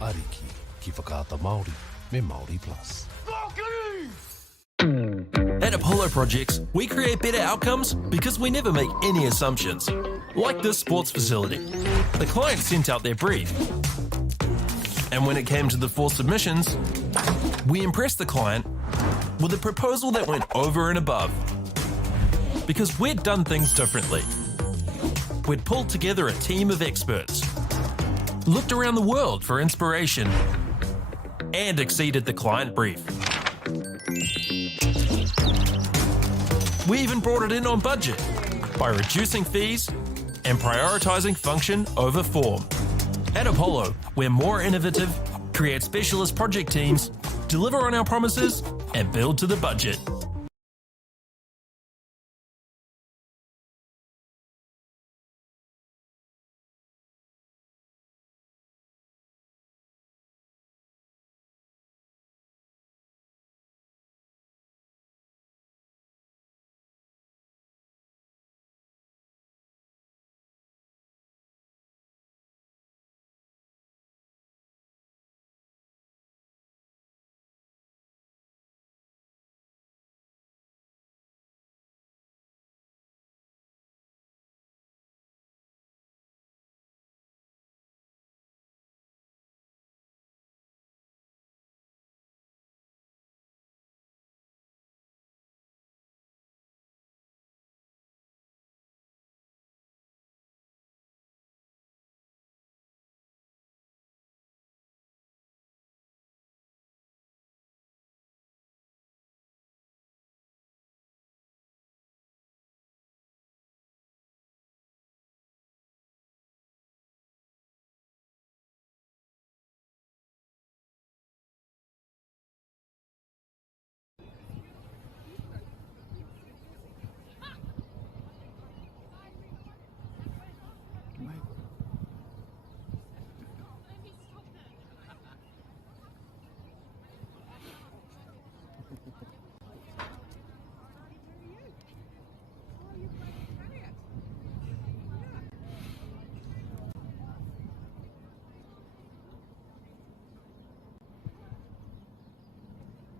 Ariki, ki whakaata Māori, me Māori Plus. At Apollo Projects, we create better outcomes because we never make any assumptions. Like this sports facility. The client sent out their brief. And when it came to the 4 submissions, we impressed the client with a proposal that went over and above. Because we'd done things differently. We'd pulled together a team of experts, looked around the world for inspiration, and exceeded the client brief. We even brought it in on budget by reducing fees and prioritising function over form. At Apollo, we're more innovative, create specialist project teams, deliver on our promises, and build to the budget.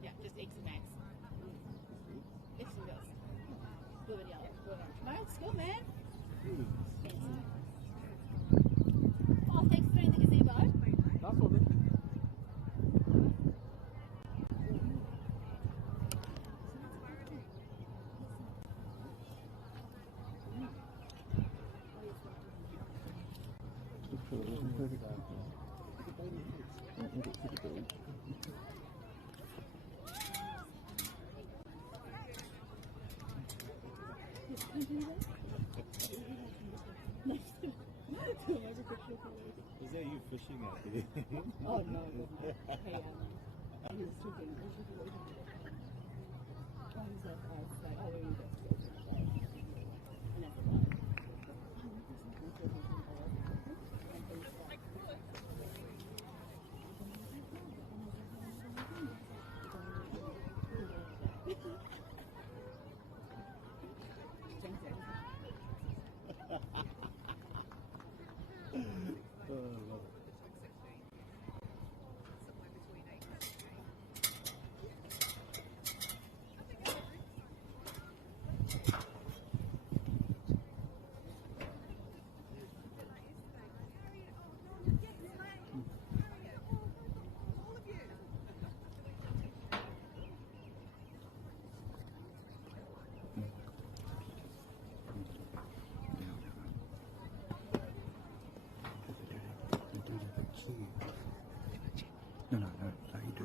Yeah, just X max. Yes, she does. Blue and yellow. Blue and orange. No, it's good, man. Oh, thanks for doing the gazebo. That's all then. Is that you fishing out there? Oh, no. Hey, he was talking. Oh, he's like, oh, it's like, oh, where you go? And that's about it. No, you do.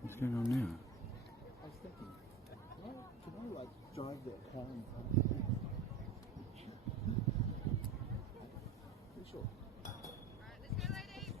What's going on now? I was thinking, can I like drive that car in front of me? Pretty sure. Alright, let's go, ladies.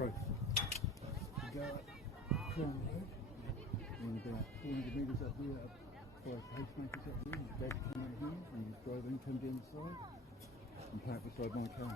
approach. You go up Crown Road, and about 400 metres up here, up by Pacemakers up here, you back come out here, and you drive in, come down the side, and park beside my car.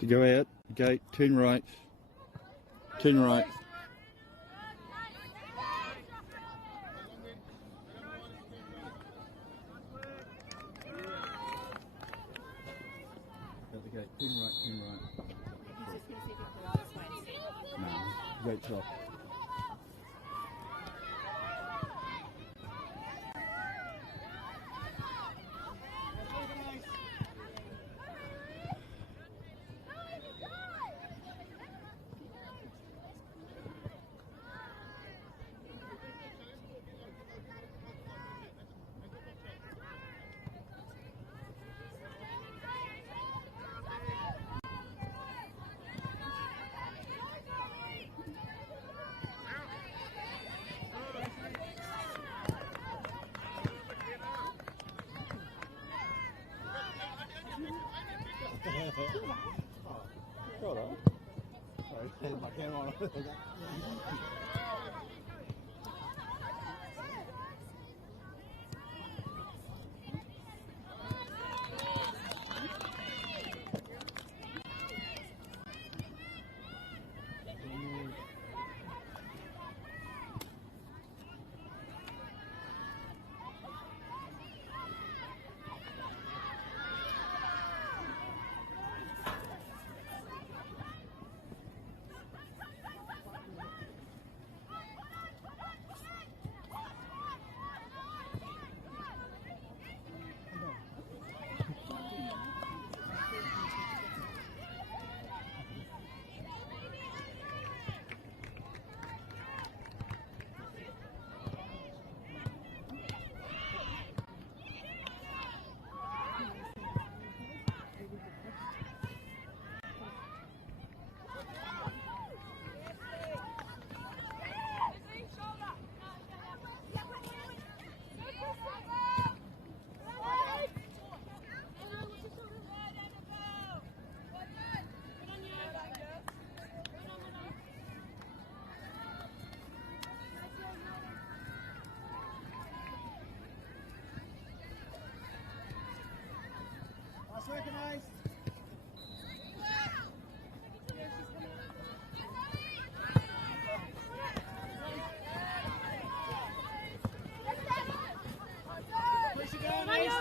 So go out, gate, turn right, turn right. At the gate, turn right, turn right. He's just going to see if he can go this way instead. No, gate's off. Hold on. Sorry, my camera on. Recognized. Where's she going, Ace?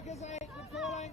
Strikers 8, good calling.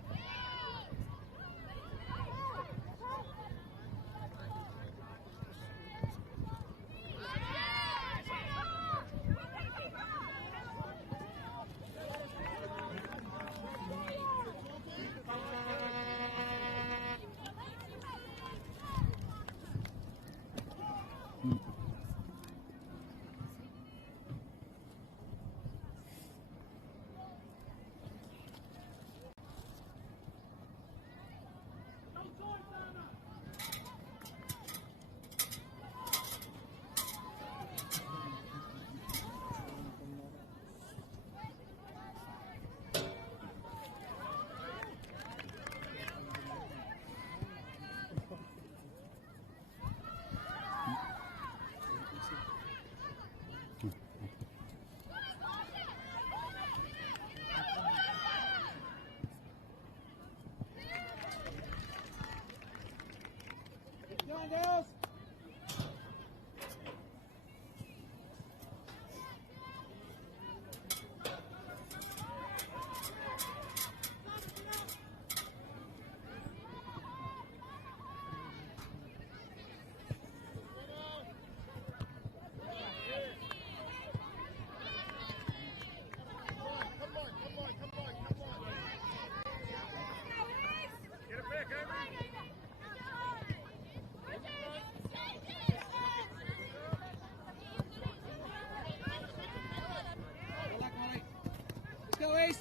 Go on, girls. Let's go, Ace.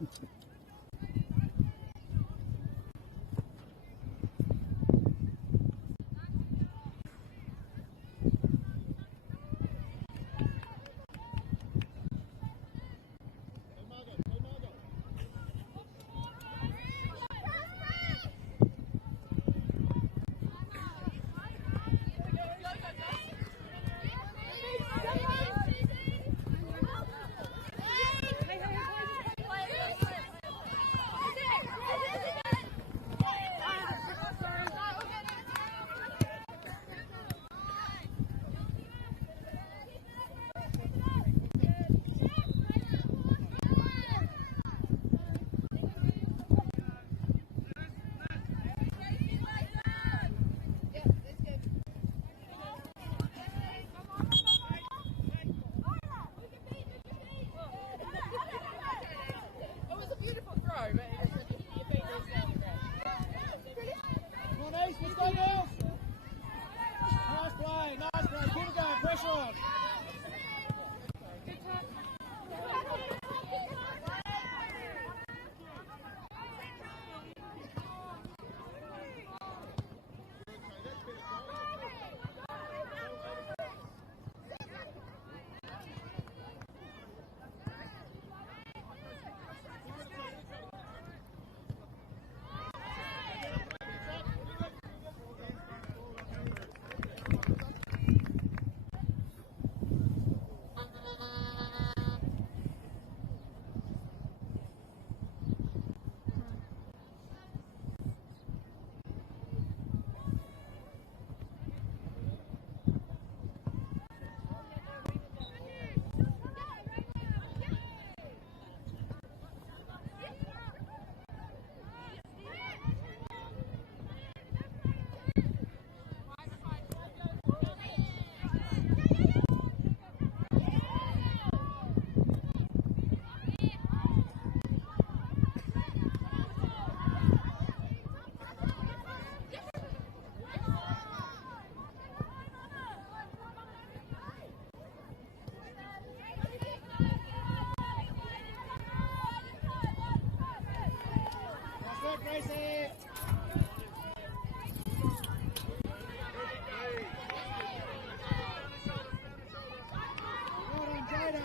Come on, East, let's go, girls. Nice play, nice play. Keep it going, pressure on. Nice work, Gracie. Well done, Jada.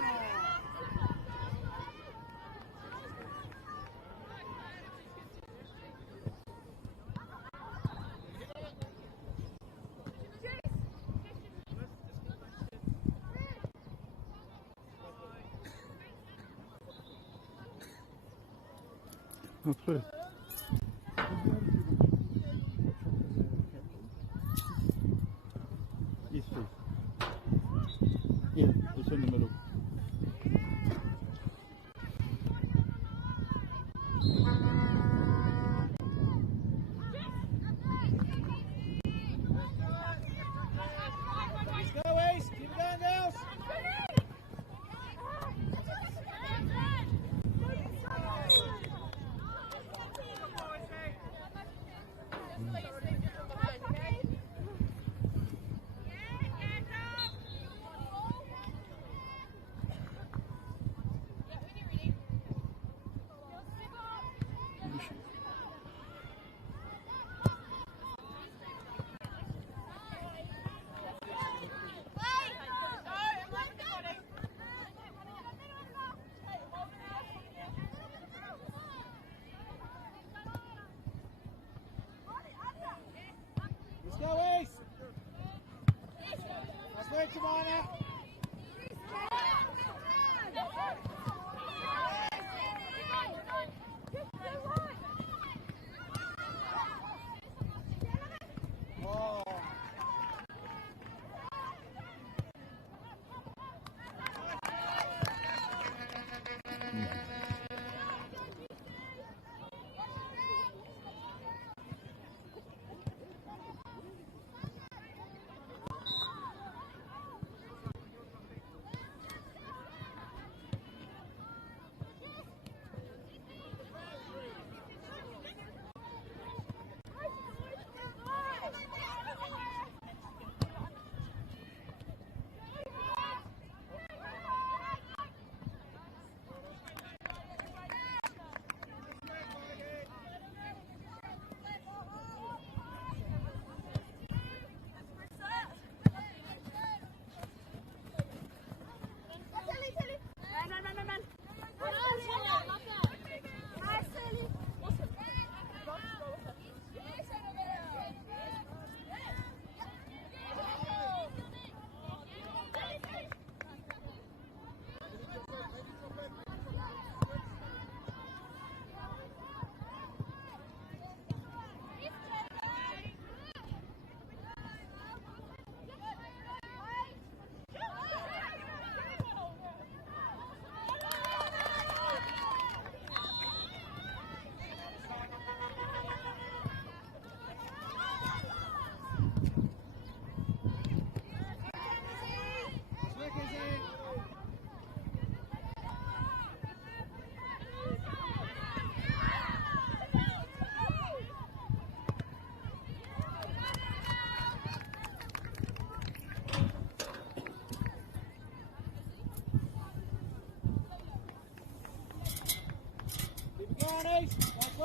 Oh, please. Yes, please. Yeah, it's in the middle. Let's go, East. Keep it going, girls. Let's go, East. Nice work, Jemima. Oh.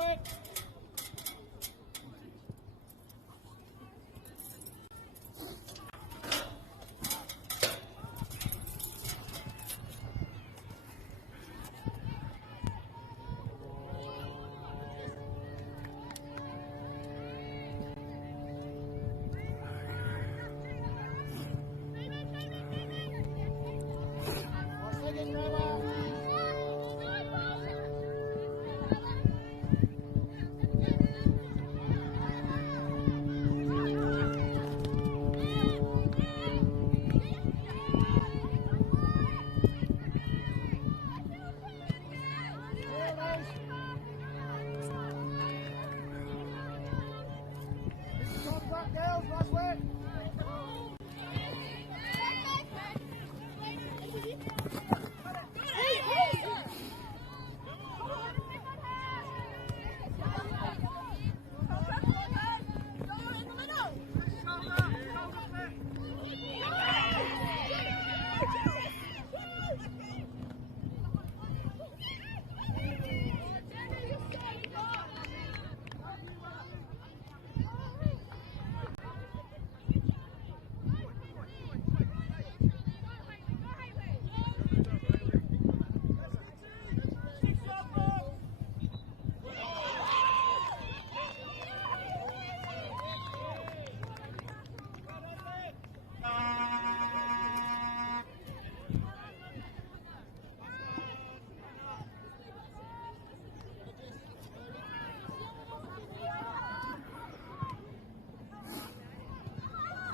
work.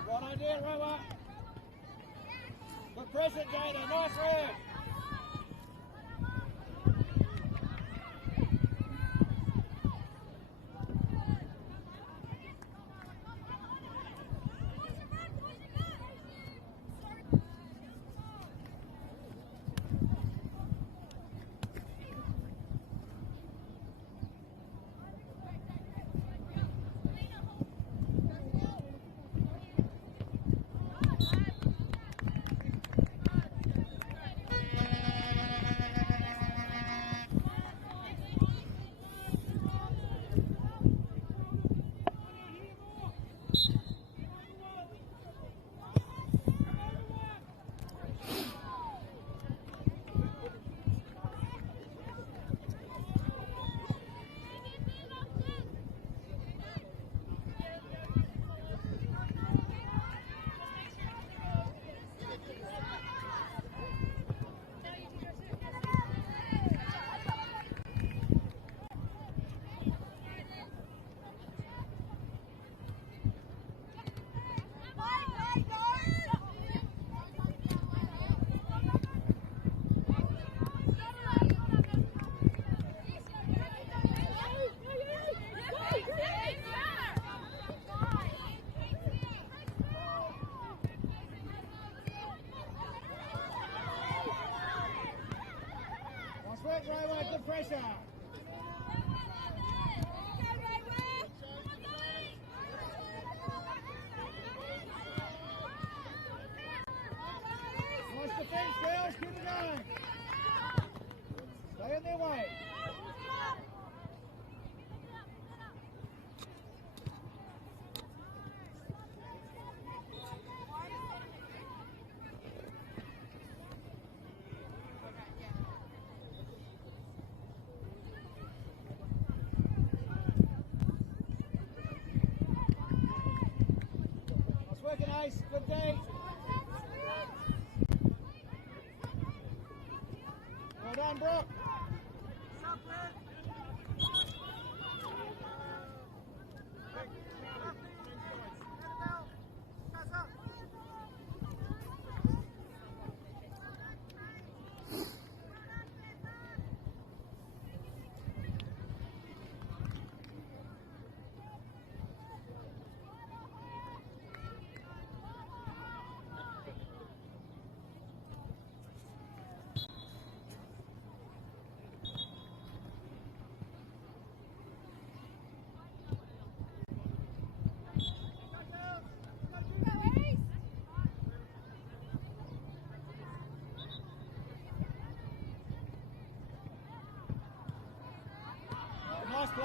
Good idea, Rover. Good pressure, Jada. Nice work. Good pressure. Nice defense, girls. Keep it going. Stay in their way. Nice, good day. Well done, Brooke.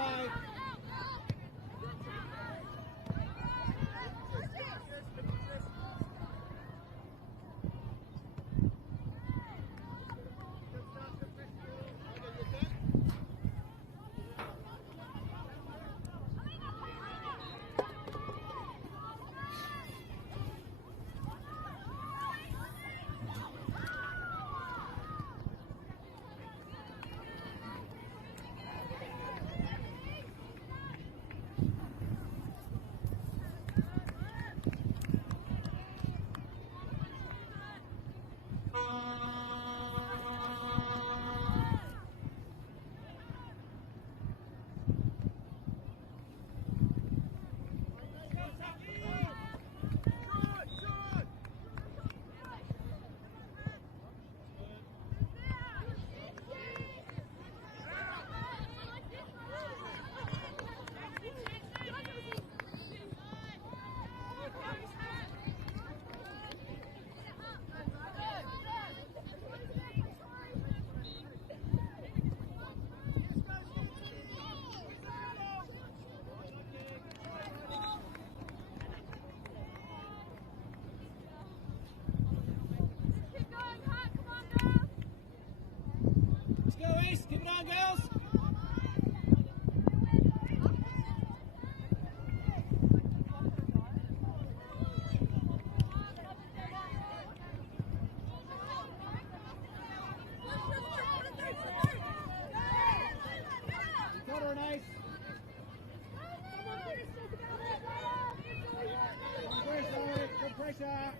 play. Let's go, East. Keep it on, girls. Got her, Ace. Good pressure.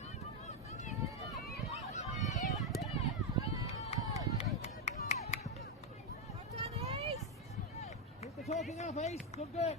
Keep the talking up, Ace. Look good.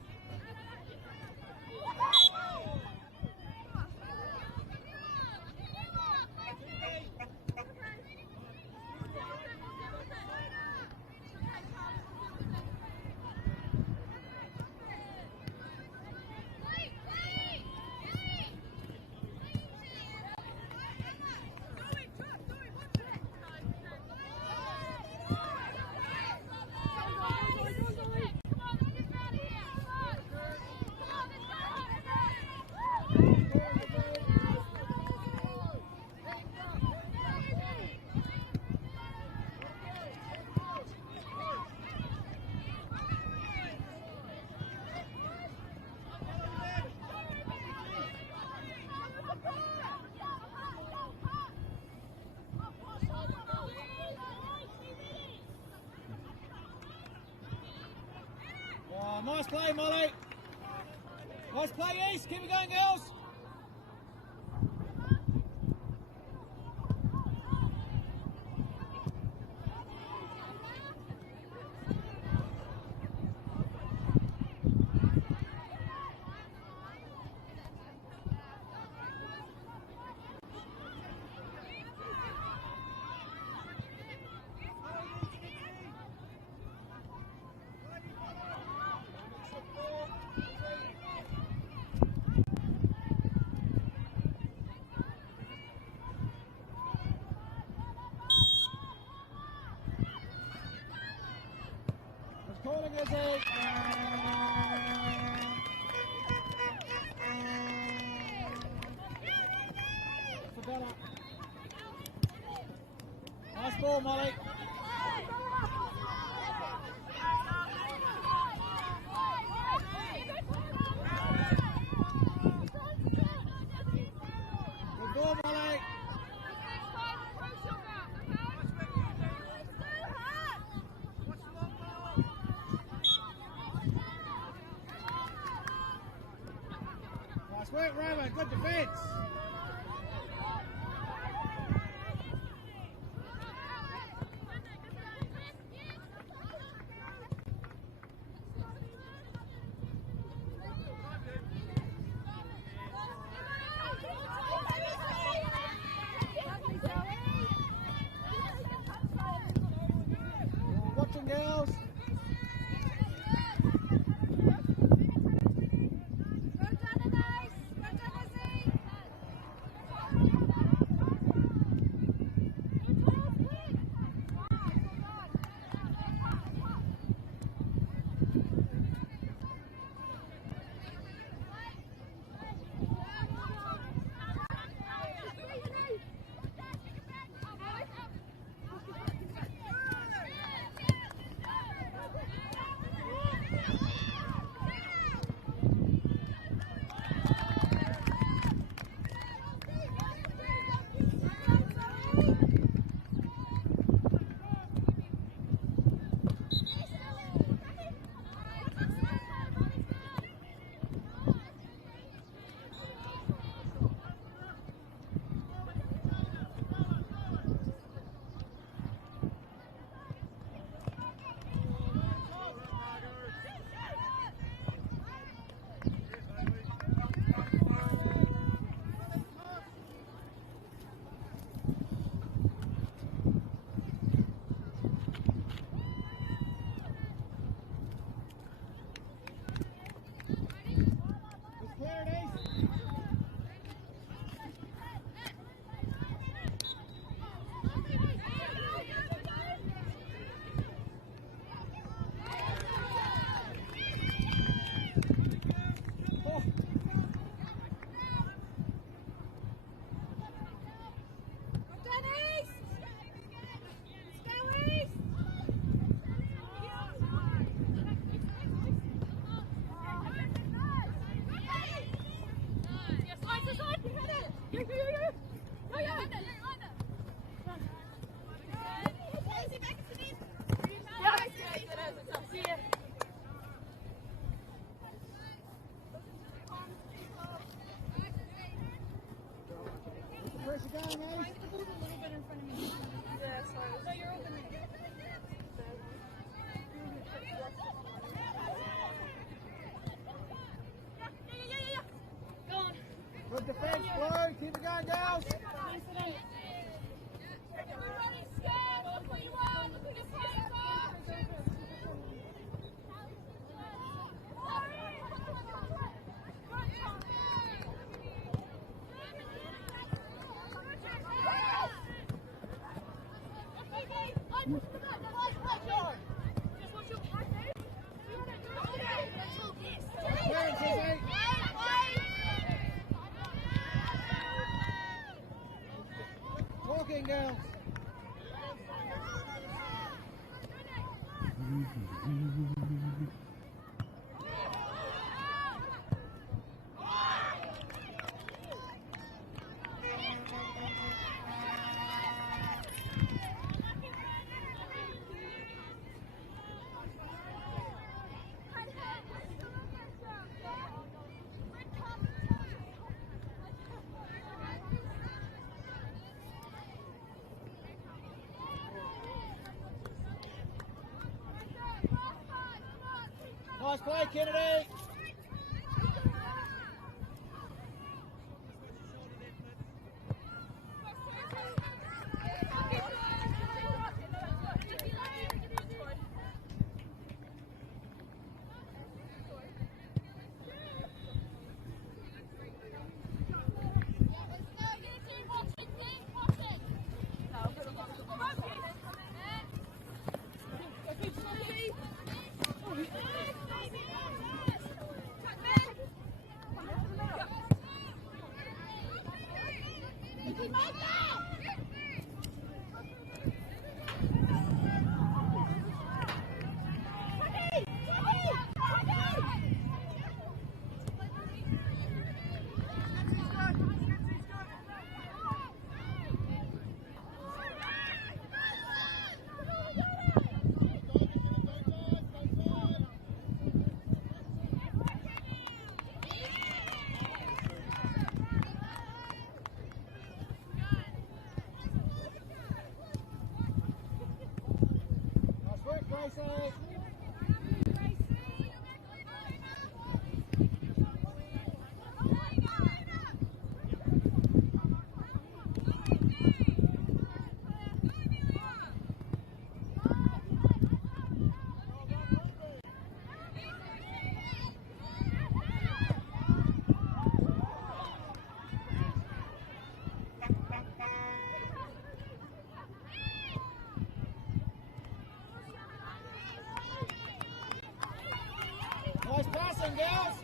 Oh, nice play, Molly. Nice play, East. Keep it going, girls. Calling us a better. Nice ball, Molly. Good ball, Molly. Nice work, Roman. Good defence. Pressure going, Ace. Good defense, Blue. Keep it going, girls. Walking, girls. Nice play, Kennedy. Nice work, Gracie. Nice passing, girls.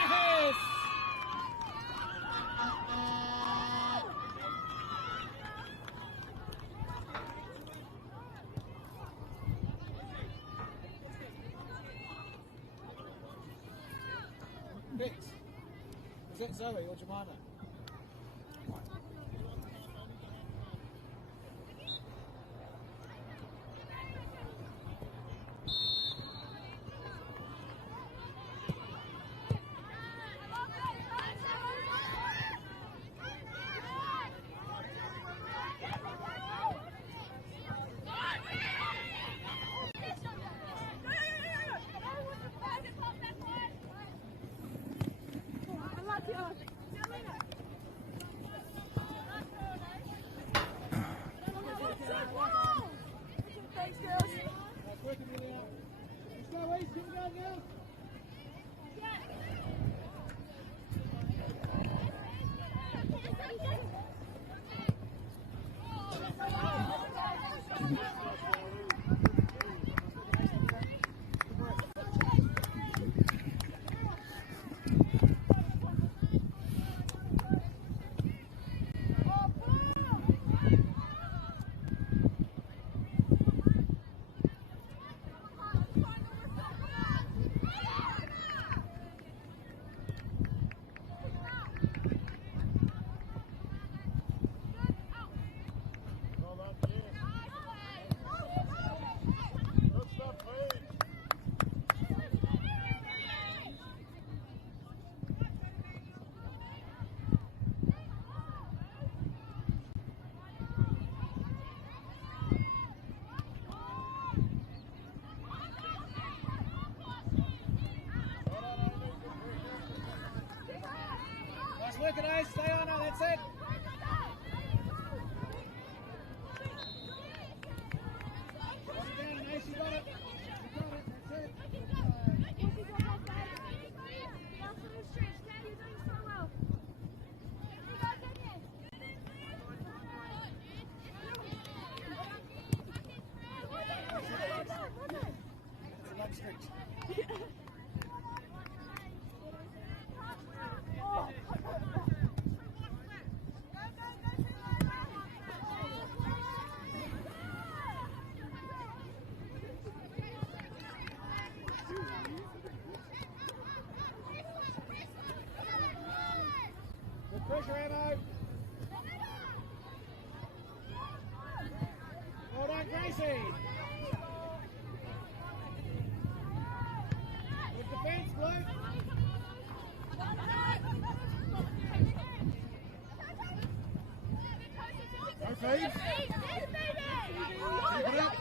Yes! Vix, is that Zoe or Jemima? it, Ace. Stay on her. That's it. Down, Ace. You got it. You got it. That's it. Good pressure, Ammo. Well done, Gracie. Good defence, Blue. Go, Phoebe. Keep it up.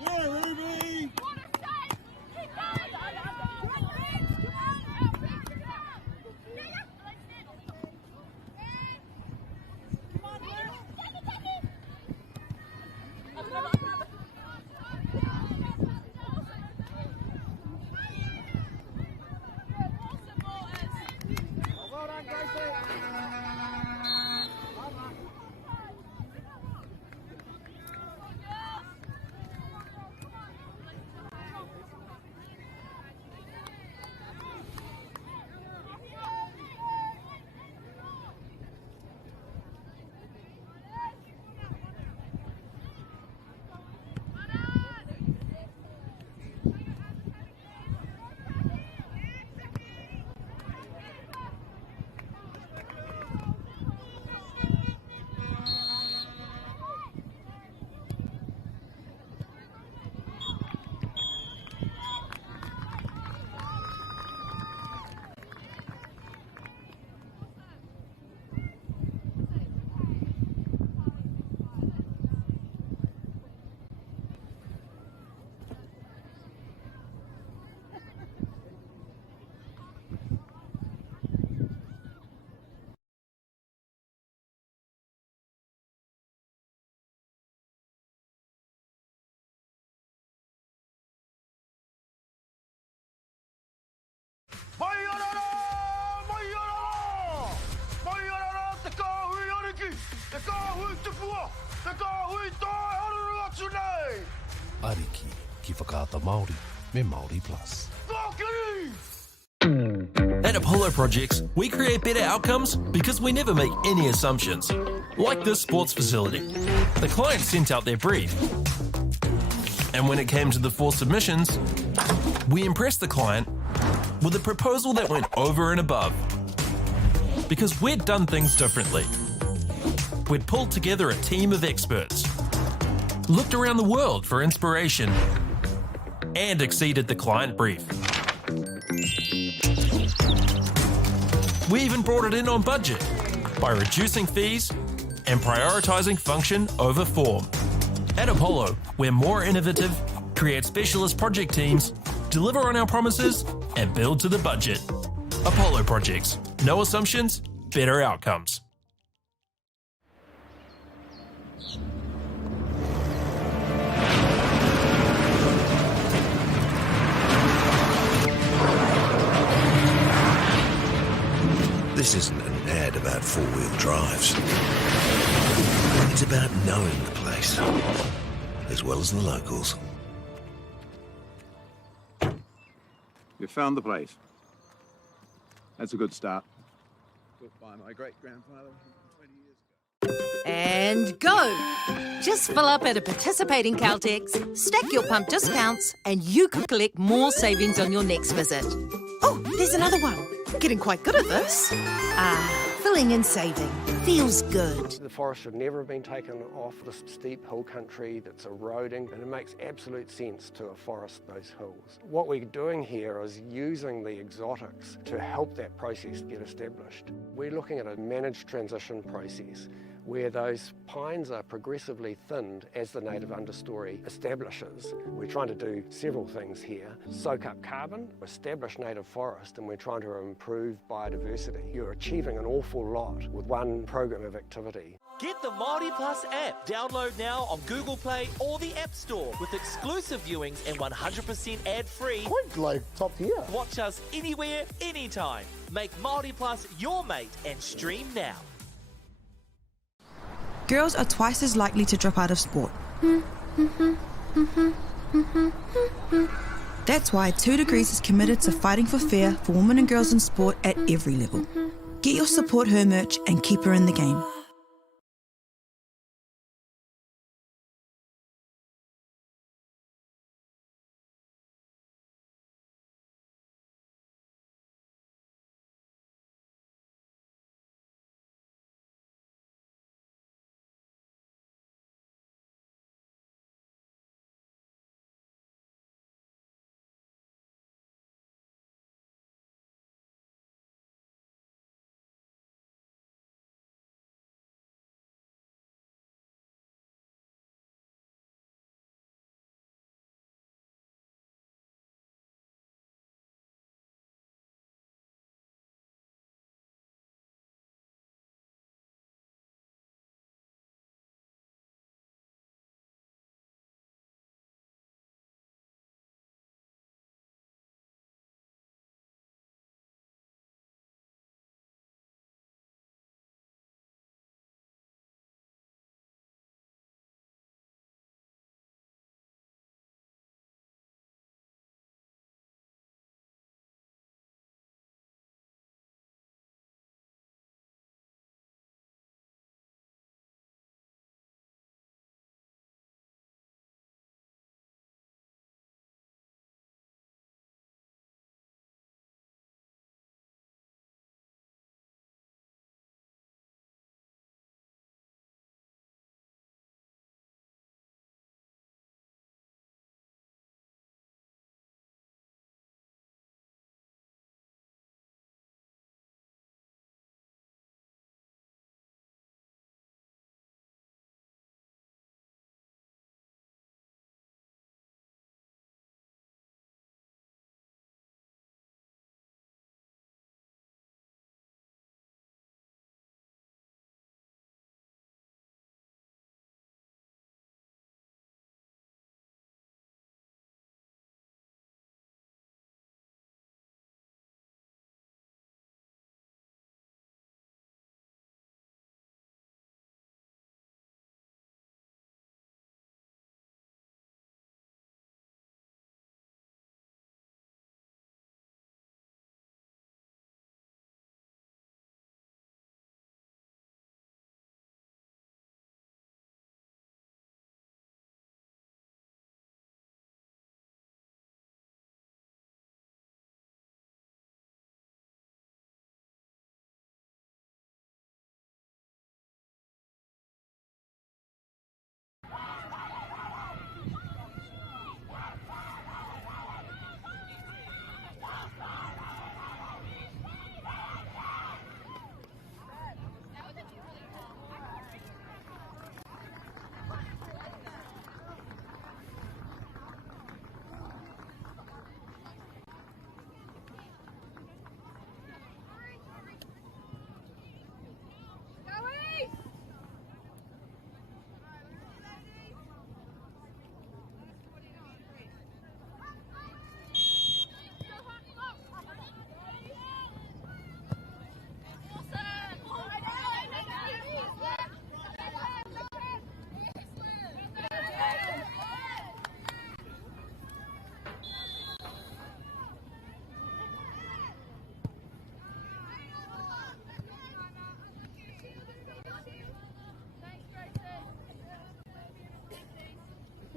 Yeah, Ruby! Well done, Gracie! Ariki, ki whakaata Māori, me Māori Plus. At Apollo Projects, we create better outcomes because we never make any assumptions. Like this sports facility. The client sent out their brief. And when it came to the 4 submissions, we impressed the client with a proposal that went over and above. Because we'd done things differently. We'd pulled together a team of experts, looked around the world for inspiration, and exceeded the client brief. We even brought it in on budget by reducing fees and prioritizing function over form. At Apollo, we're more innovative, create specialist project teams, deliver on our promises, and build to the budget. Apollo Projects. No assumptions, better outcomes. This isn't an ad about four-wheel drives. It's about knowing the place, as well as the locals. You found the place. That's a good start. Built by my great-grandfather 20 years ago. And go! Just fill up at a participating Caltex, stack your pump discounts, and you could collect more savings on your next visit. Oh, there's another one. Getting quite good at this. Filling and saving. Feels good. The forest should never have been taken off this steep hill country that's eroding, and it makes absolute sense to afforest those hills. What we're doing here is using the exotics to help that process get established. We're looking at a managed transition process where those pines are progressively thinned as the native understory establishes. We're trying to do several things here. Soak up carbon, establish native forest, and we're trying to improve biodiversity. You're achieving an awful lot with one program of activity. Get the Māori Plus app. Download now on Google Play or the App Store with exclusive viewings and 100% ad-free. Quite like top tier. Watch us anywhere, anytime. Make Māori Plus your mate and stream now. Girls are twice as likely to drop out of sport. That's why 2 Degrees is committed to fighting for fair for women and girls in sport at every level. Get your Support Her merch and keep her in the game.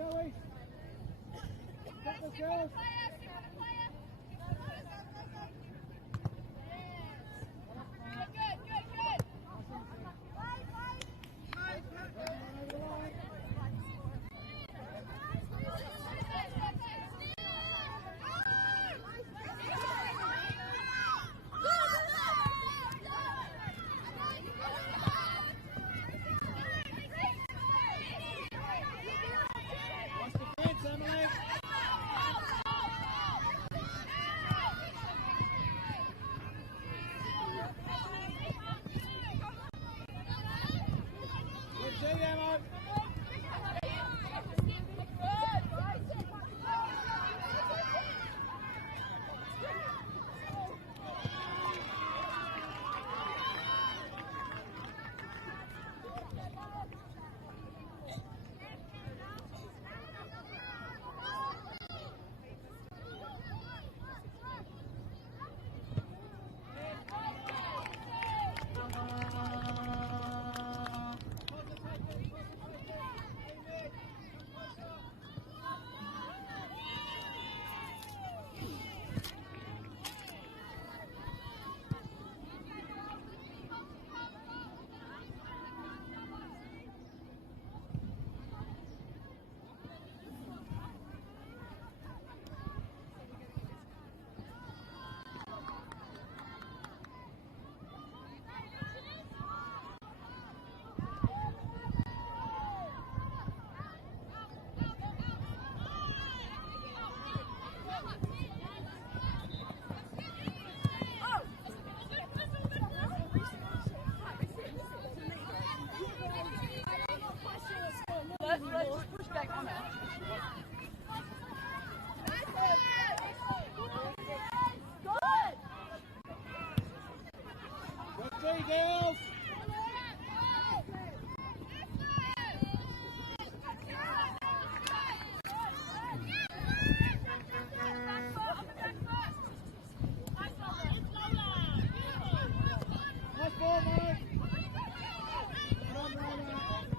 Joey. Get those girls. girls. Nice ball, mate. Run, run, run.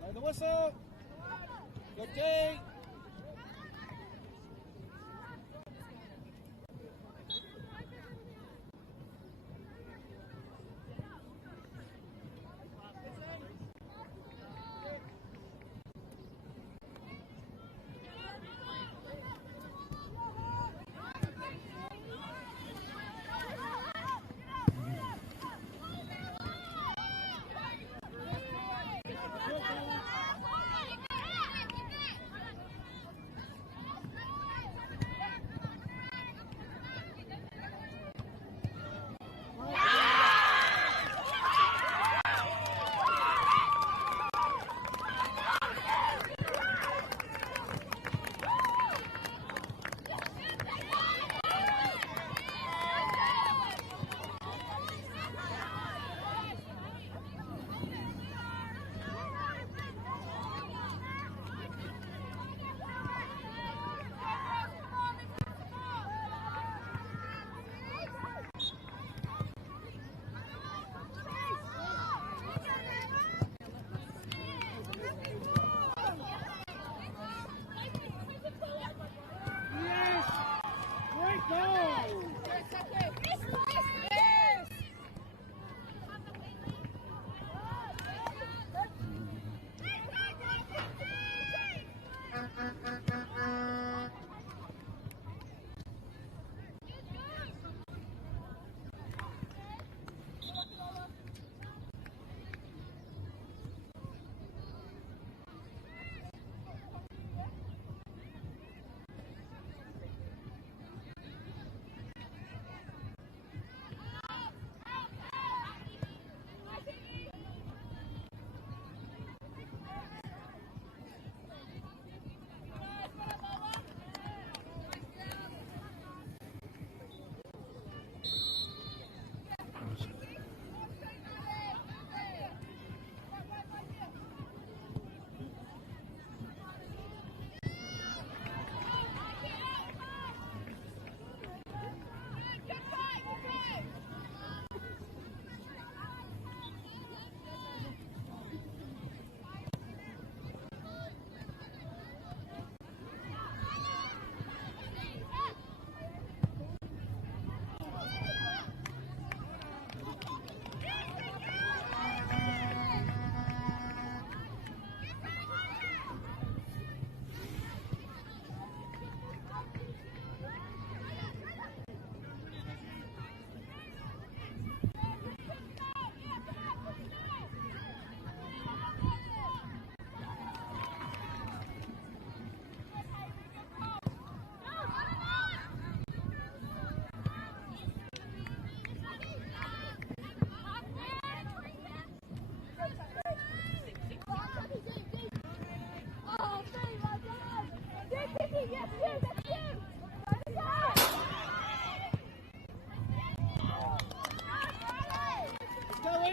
Play the whistle. Good day.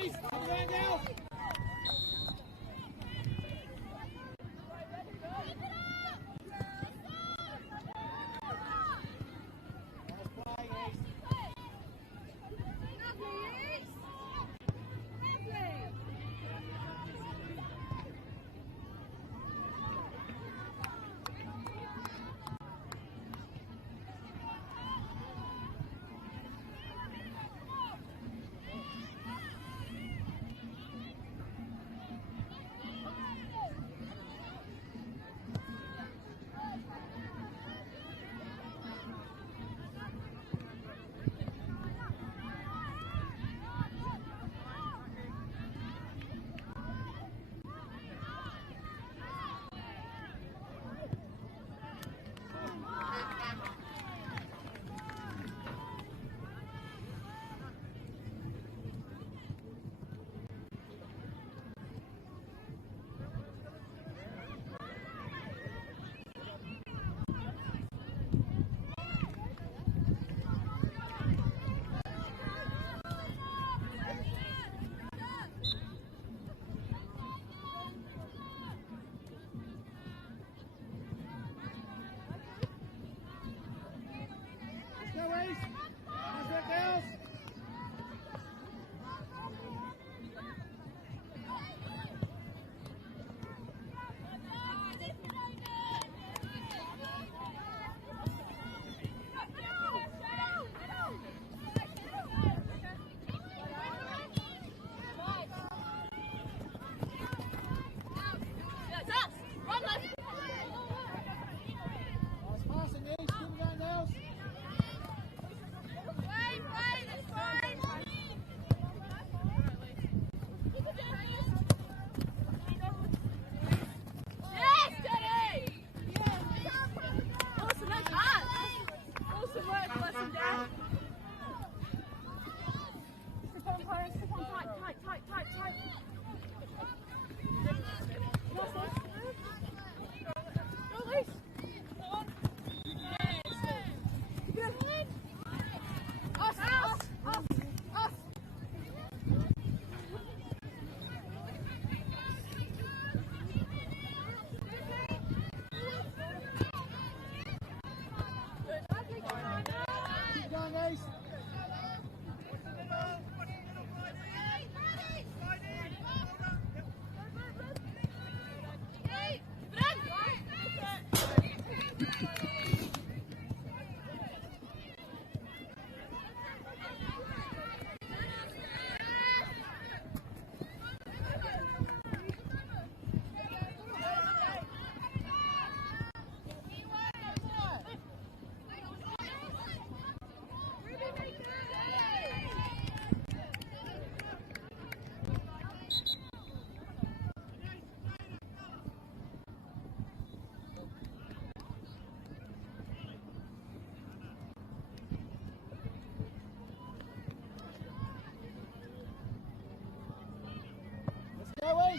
East. Keep it going, girls. Oh.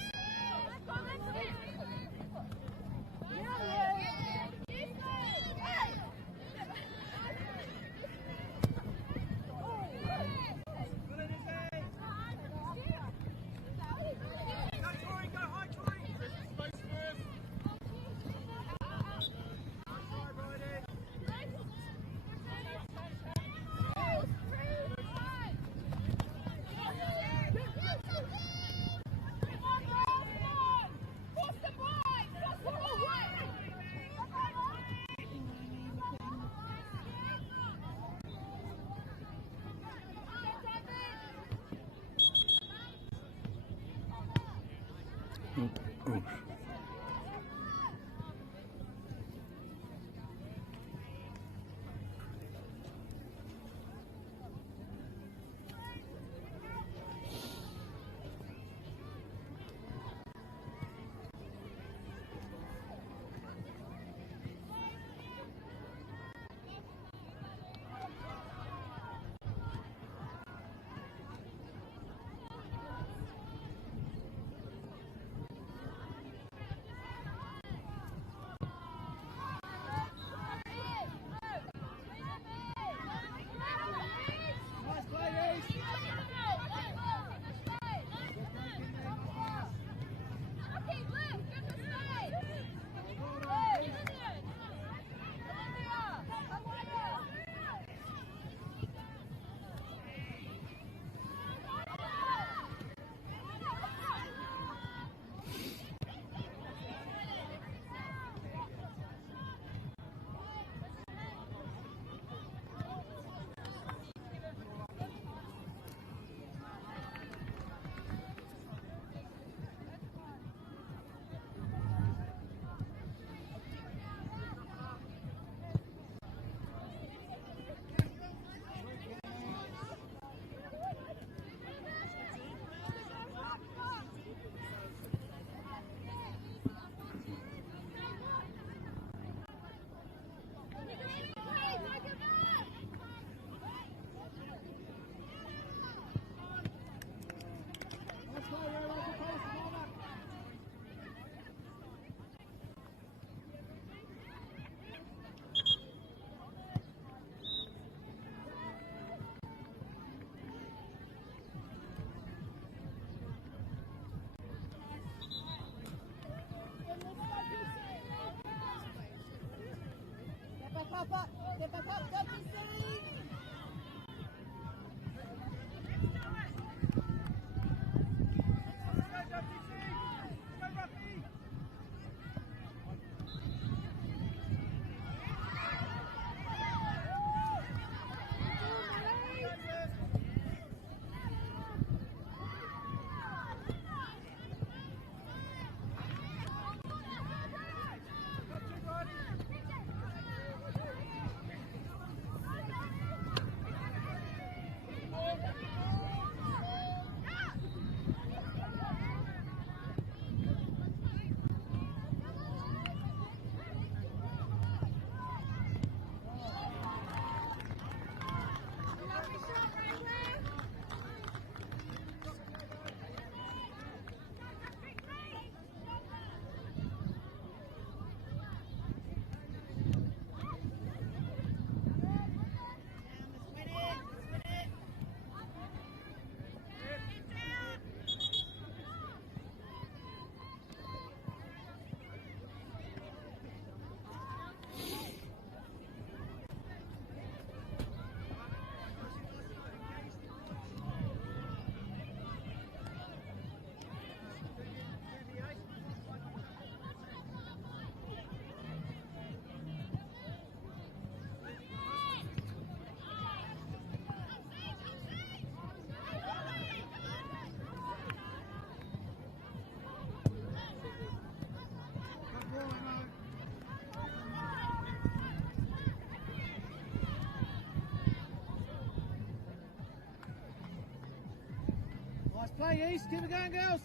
play, East. Keep it going, girls.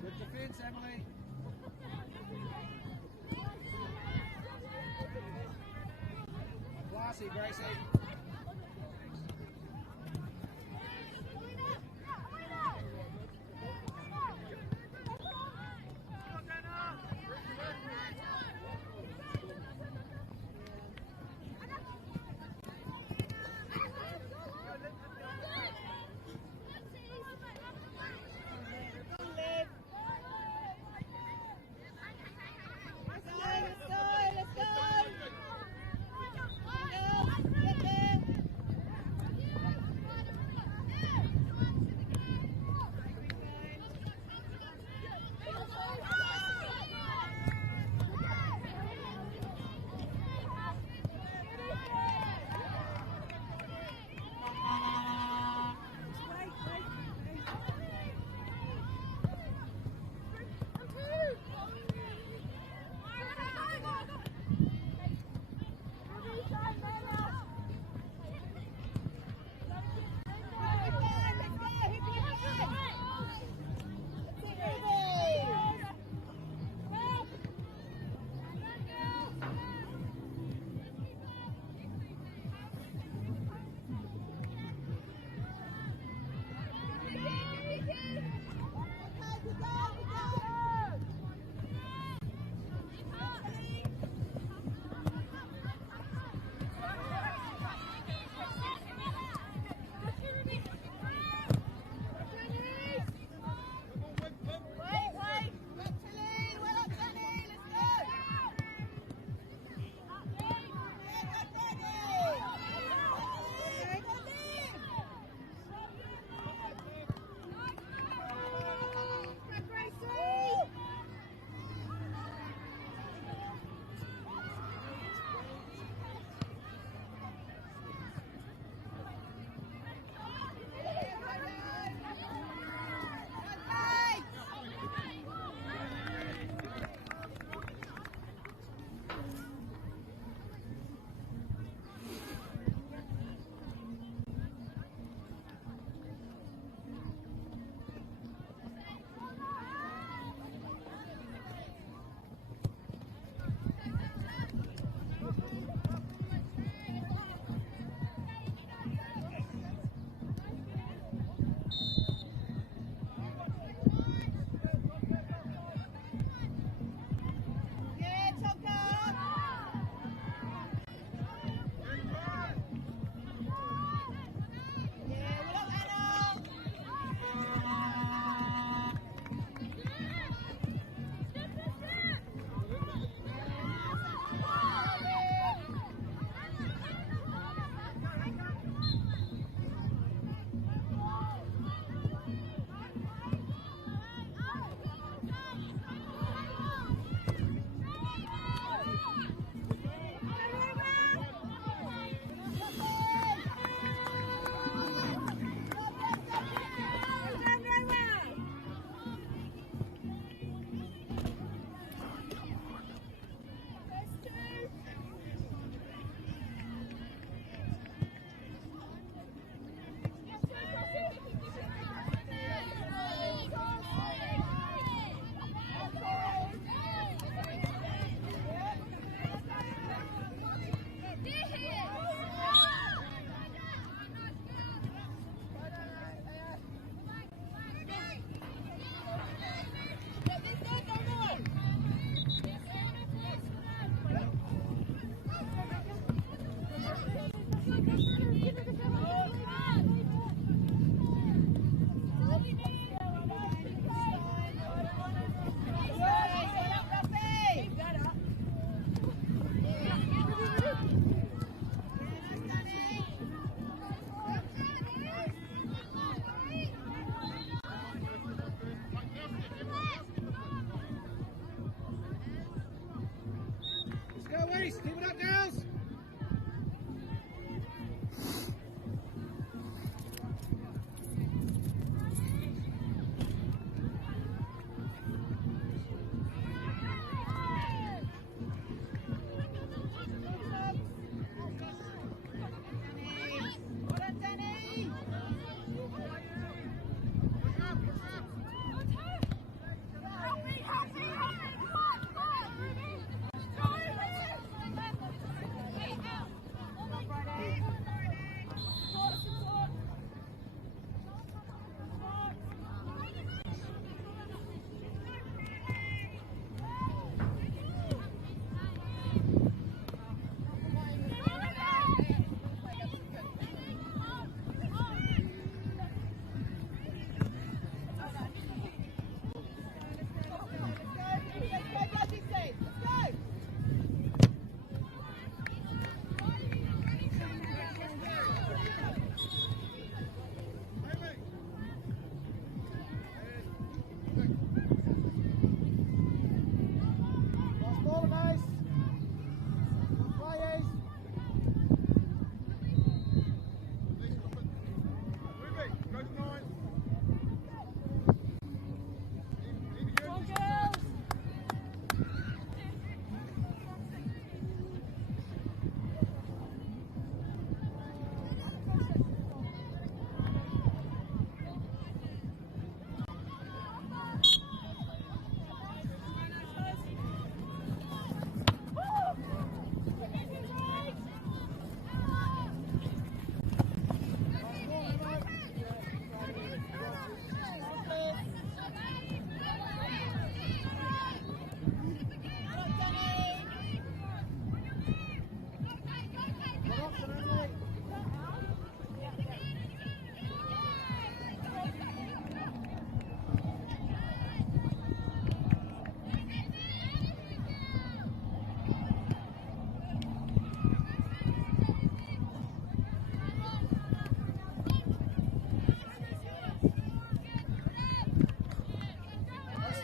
Good defense, Emily. Classy, Gracie. Let's go! Let's go! Let's go!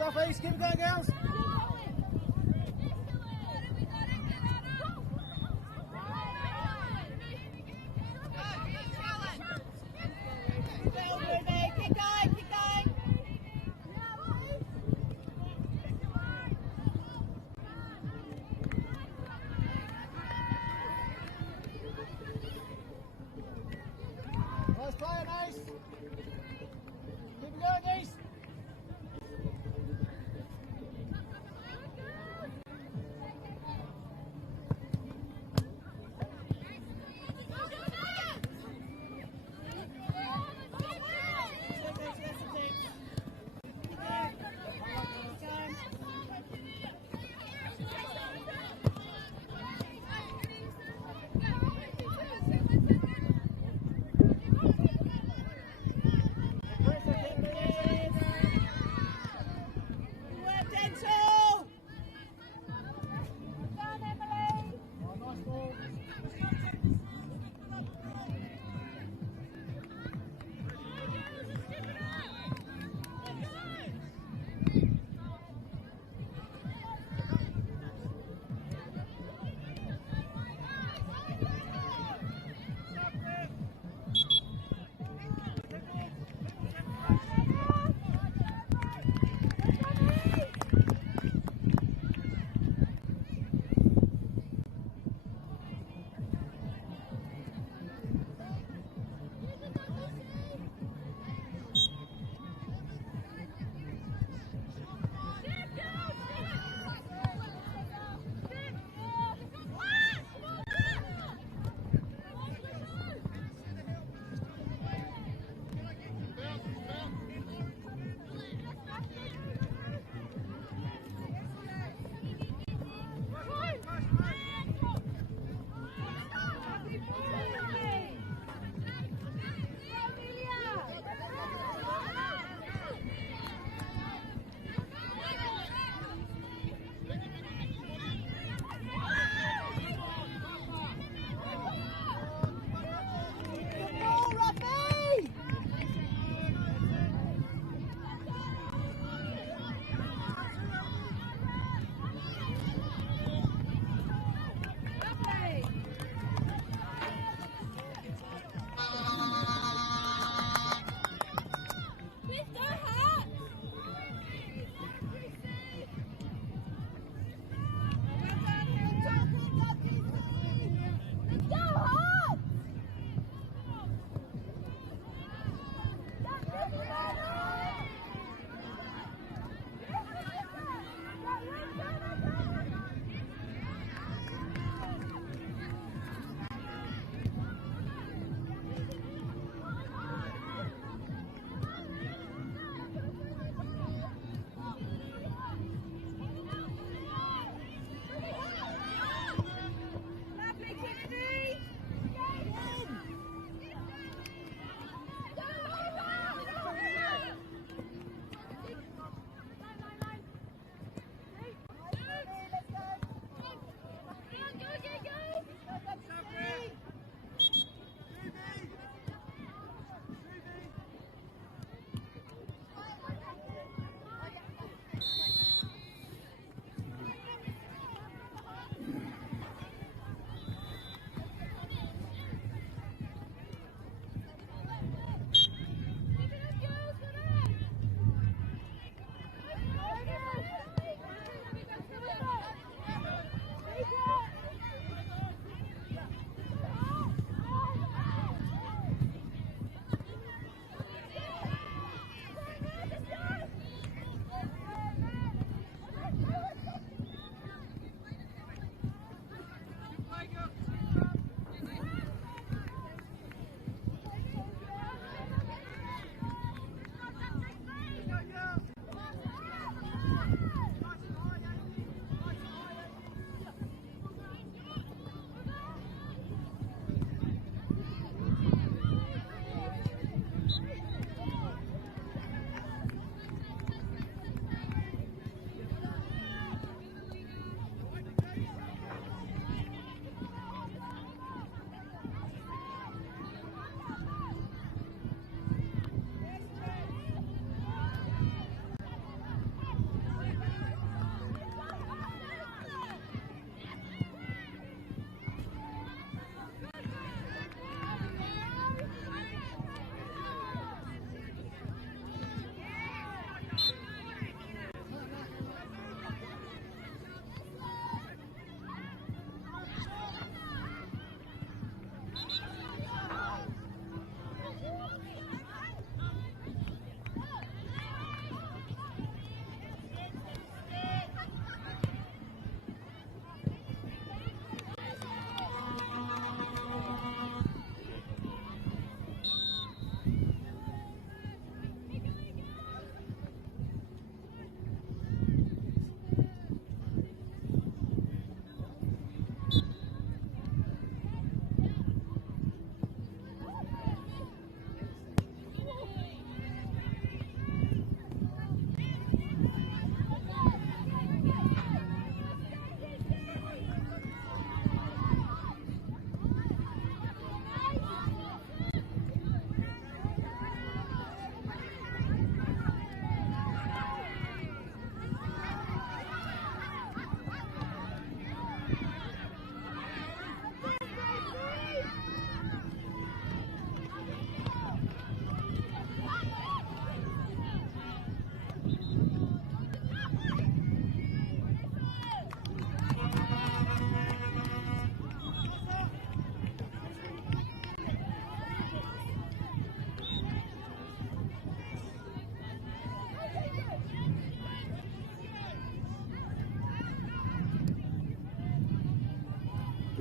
off, East. Keep it going, girls. Nice play, nice. Keep it going, East.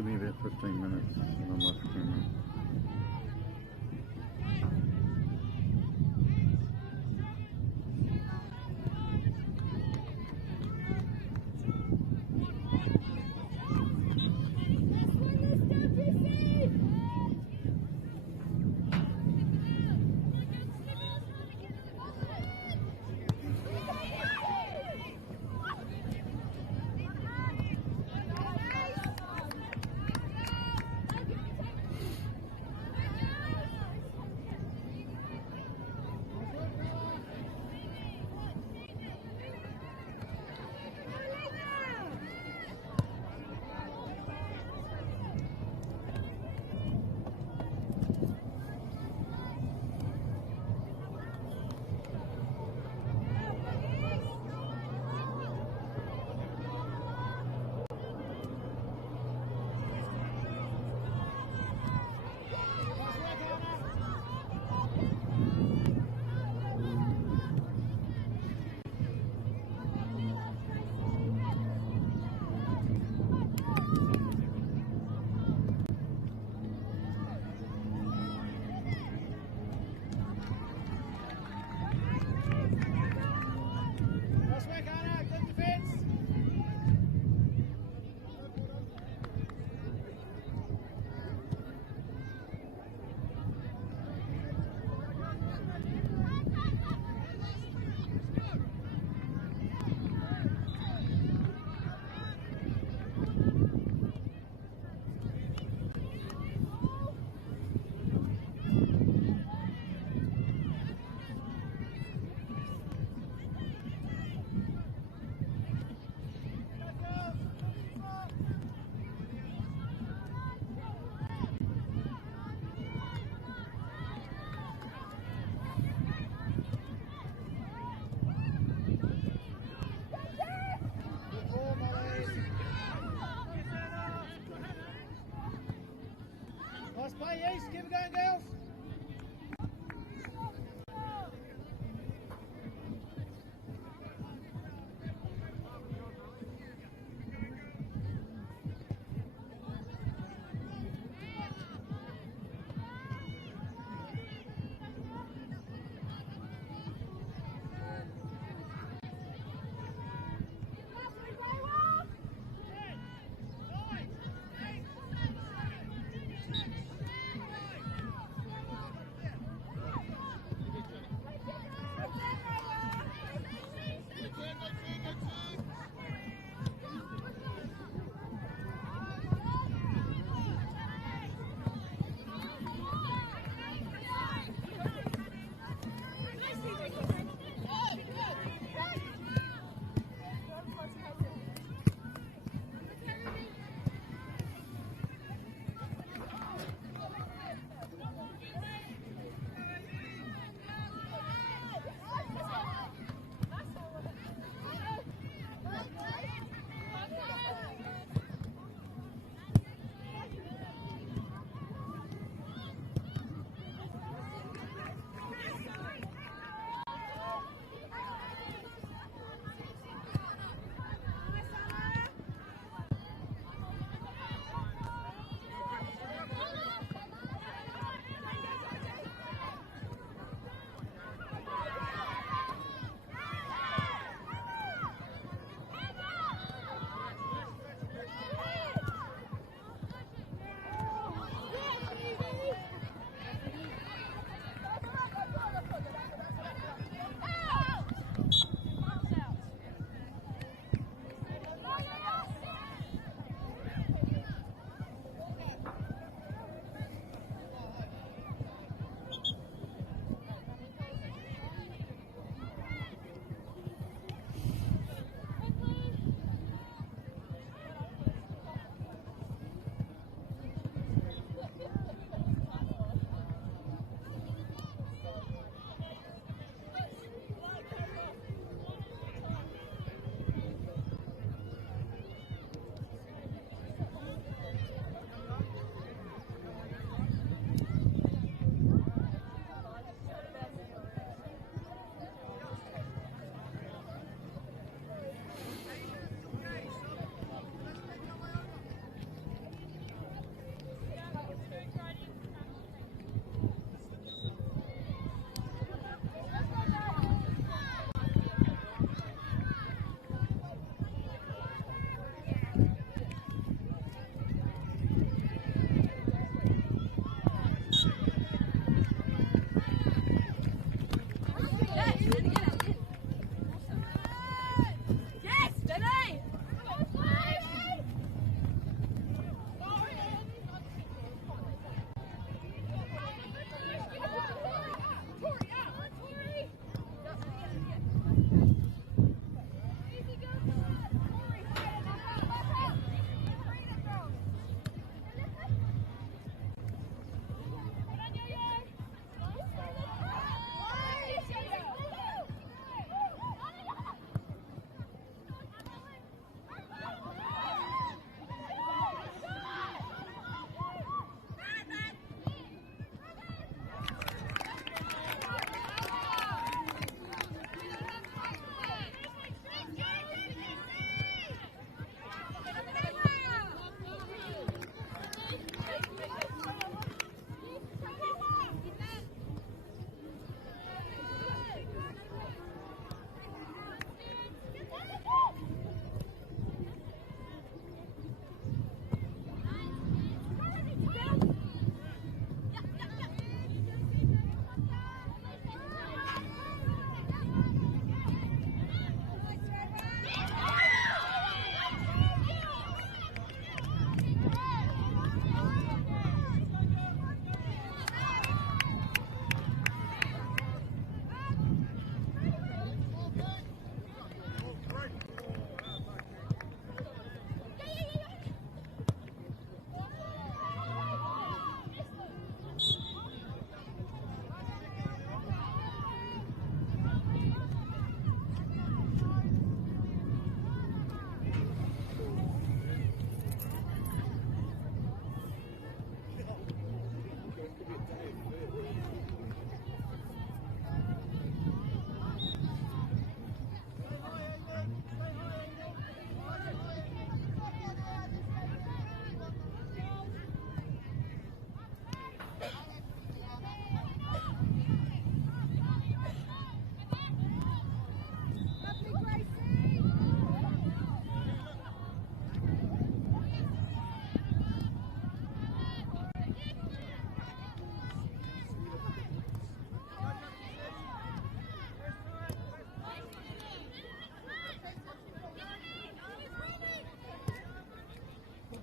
me about 15 minutes and I'm off camera.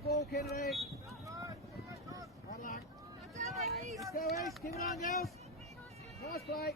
ball, Kennedy. Good luck. Let's go, East. Keep it on, girls. Nice play.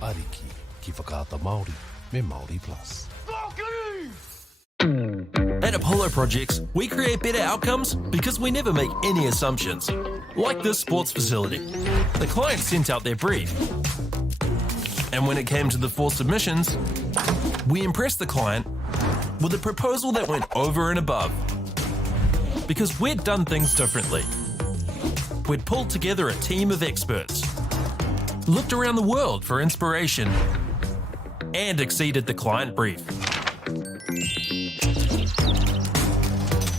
Ariki, ki whakaata Māori, me Māori Plus. At Apollo Projects, we create better outcomes because we never make any assumptions. Like this sports facility. The client sent out their brief. And when it came to the 4 submissions, we impressed the client with a proposal that went over and above. Because we'd done things differently. We'd pulled together a team of experts, looked around the world for inspiration, and exceeded the client brief.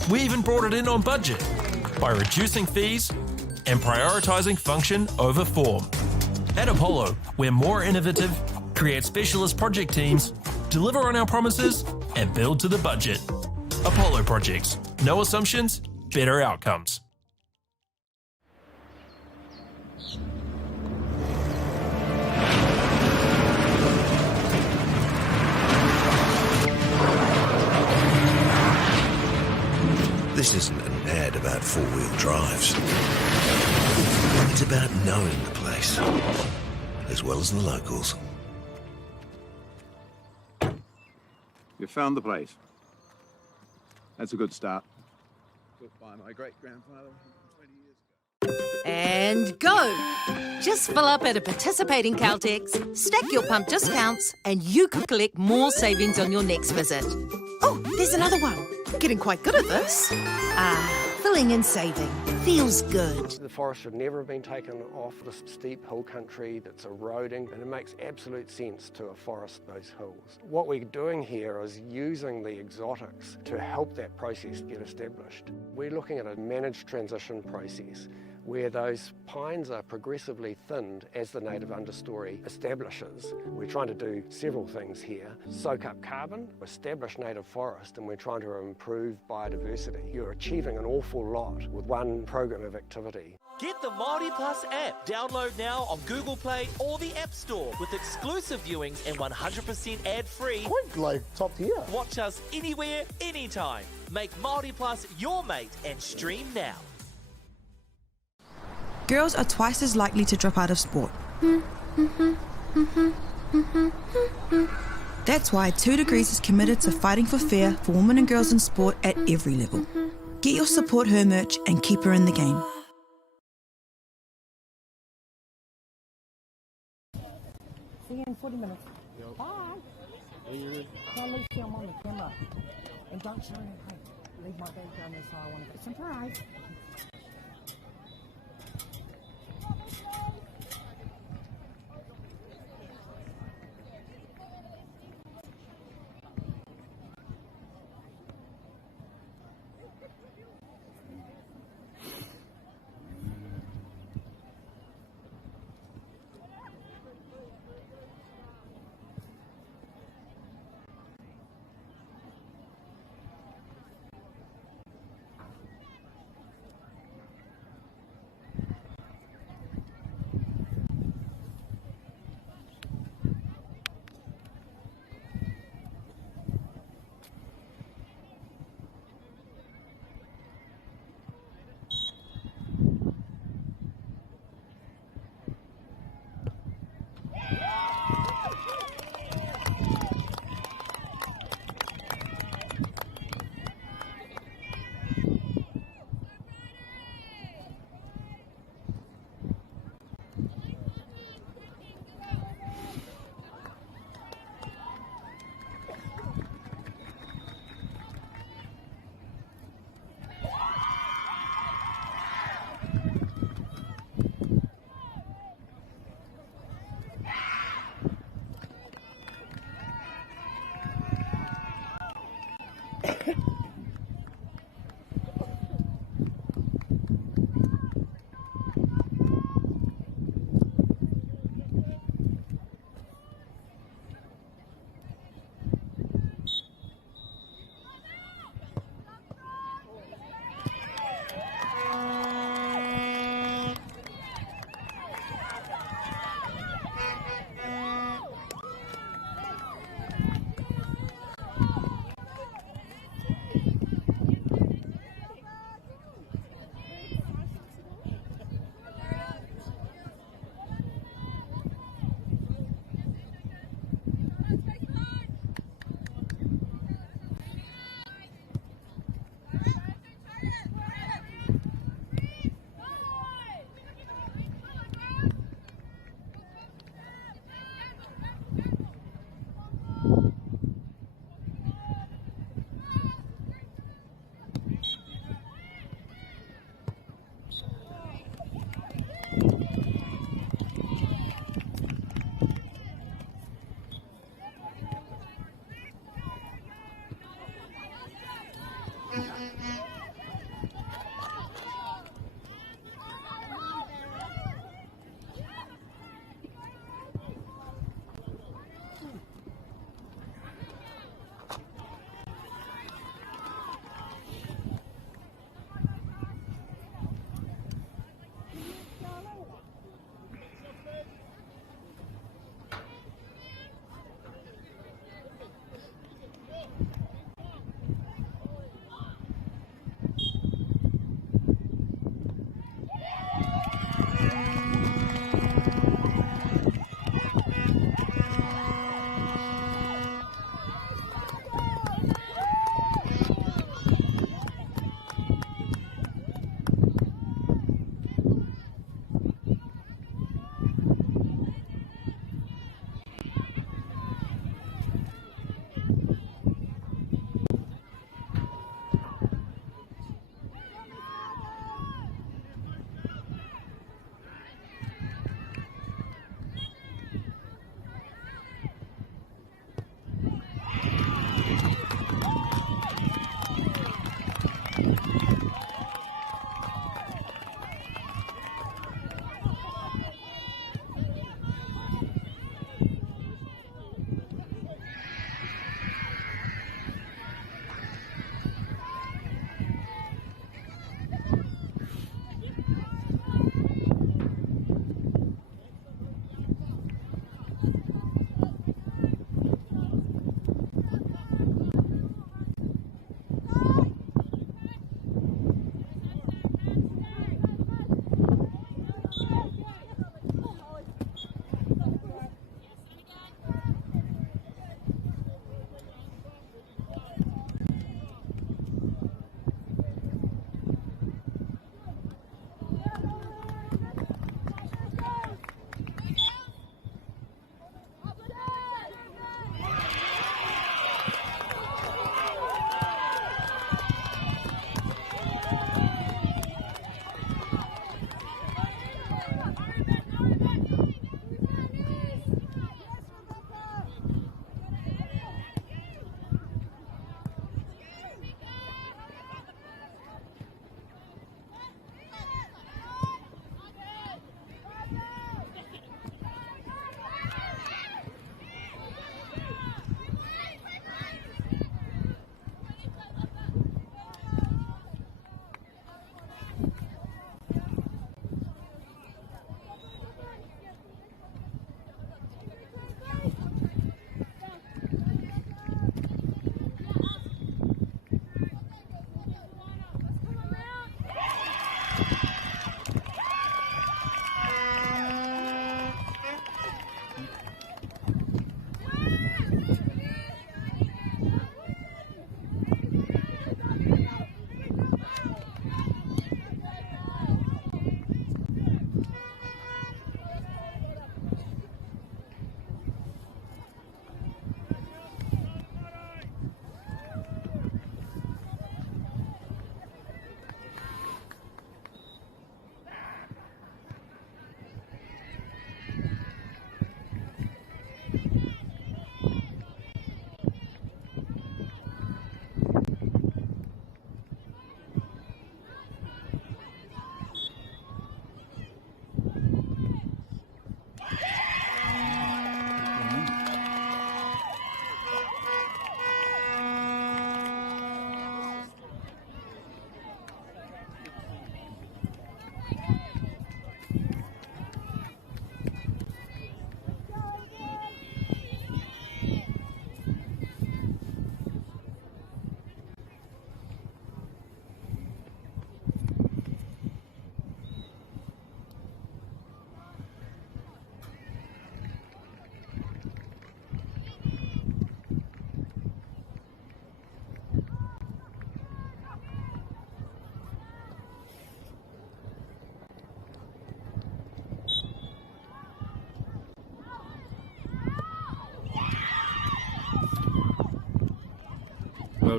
We even brought it in on budget by reducing fees and prioritizing function over form. At Apollo, we're more innovative, create specialist project teams, deliver on our promises, and build to the budget. Apollo Projects. No assumptions, better outcomes. about four-wheel drives. It's about knowing the place, as well as the locals. You found the place. That's a good start. Built by my great-grandfather 20 years ago. And go! Just fill up at a participating Caltex, stack your pump discounts, and you could collect more savings on your next visit. Oh, there's another one. Getting quite good at this. Filling and saving. Feels good. The forest should never have been taken off this steep hill country that's eroding, and it makes absolute sense to afforest those hills. What we're doing here is using the exotics to help that process get established. We're looking at a managed transition process where those pines are progressively thinned as the native understory establishes. We're trying to do several things here. Soak up carbon, establish native forest, and we're trying to improve biodiversity. You're achieving an awful lot with one program of activity. Get the Māori Plus app. Download now on Google Play or the App Store with exclusive viewings and 100% ad-free. Quite like top tier. Watch us anywhere, anytime. Make Māori Plus your mate and stream now. Girls are twice as likely to drop out of sport. That's why 2 Degrees is committed to fighting for fair for women and girls in sport at every level. Get your Support Her merch and keep her in the game. See you in 40 minutes. Bye. Tell Lucy I'm on the camera. And don't show her. Hey, leave my bag down there so I want to get surprise.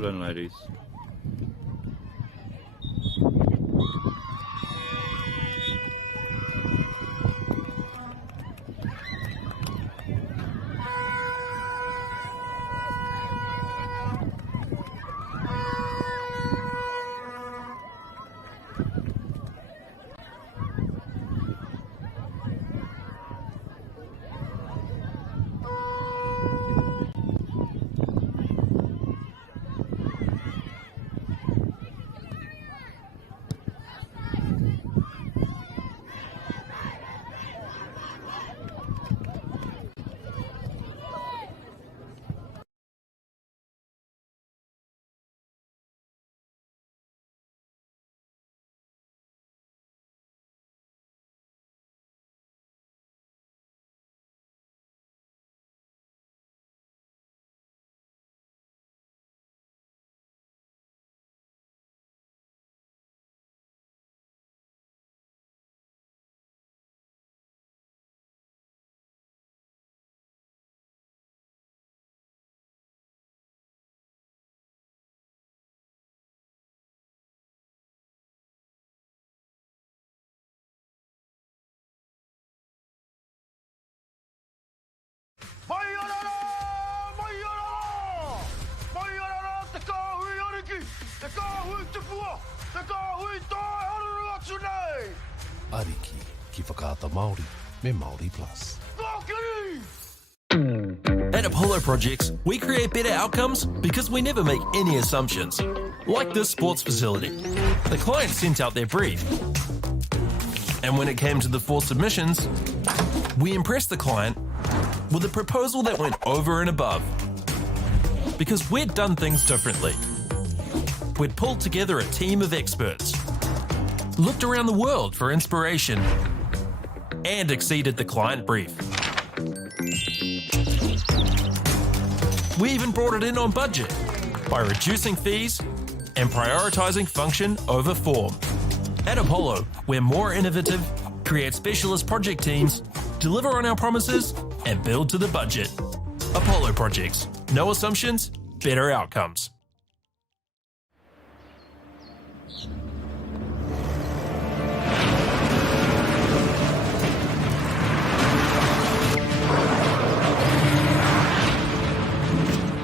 Well done, ladies. Ariki, ki whakaata Māori, me Māori Plus. At Apollo Projects, we create better outcomes because we never make any assumptions. Like this sports facility. The client sent out their brief. And when it came to the 4 submissions, we impressed the client with a proposal that went over and above. Because we'd done things differently. We'd pulled together a team of experts, looked around the world for inspiration, and exceeded the client brief. We even brought it in on budget by reducing fees and prioritising function over form. At Apollo, we're more innovative, create specialist project teams, deliver on our promises, and build to the budget. Apollo Projects. No assumptions, better outcomes.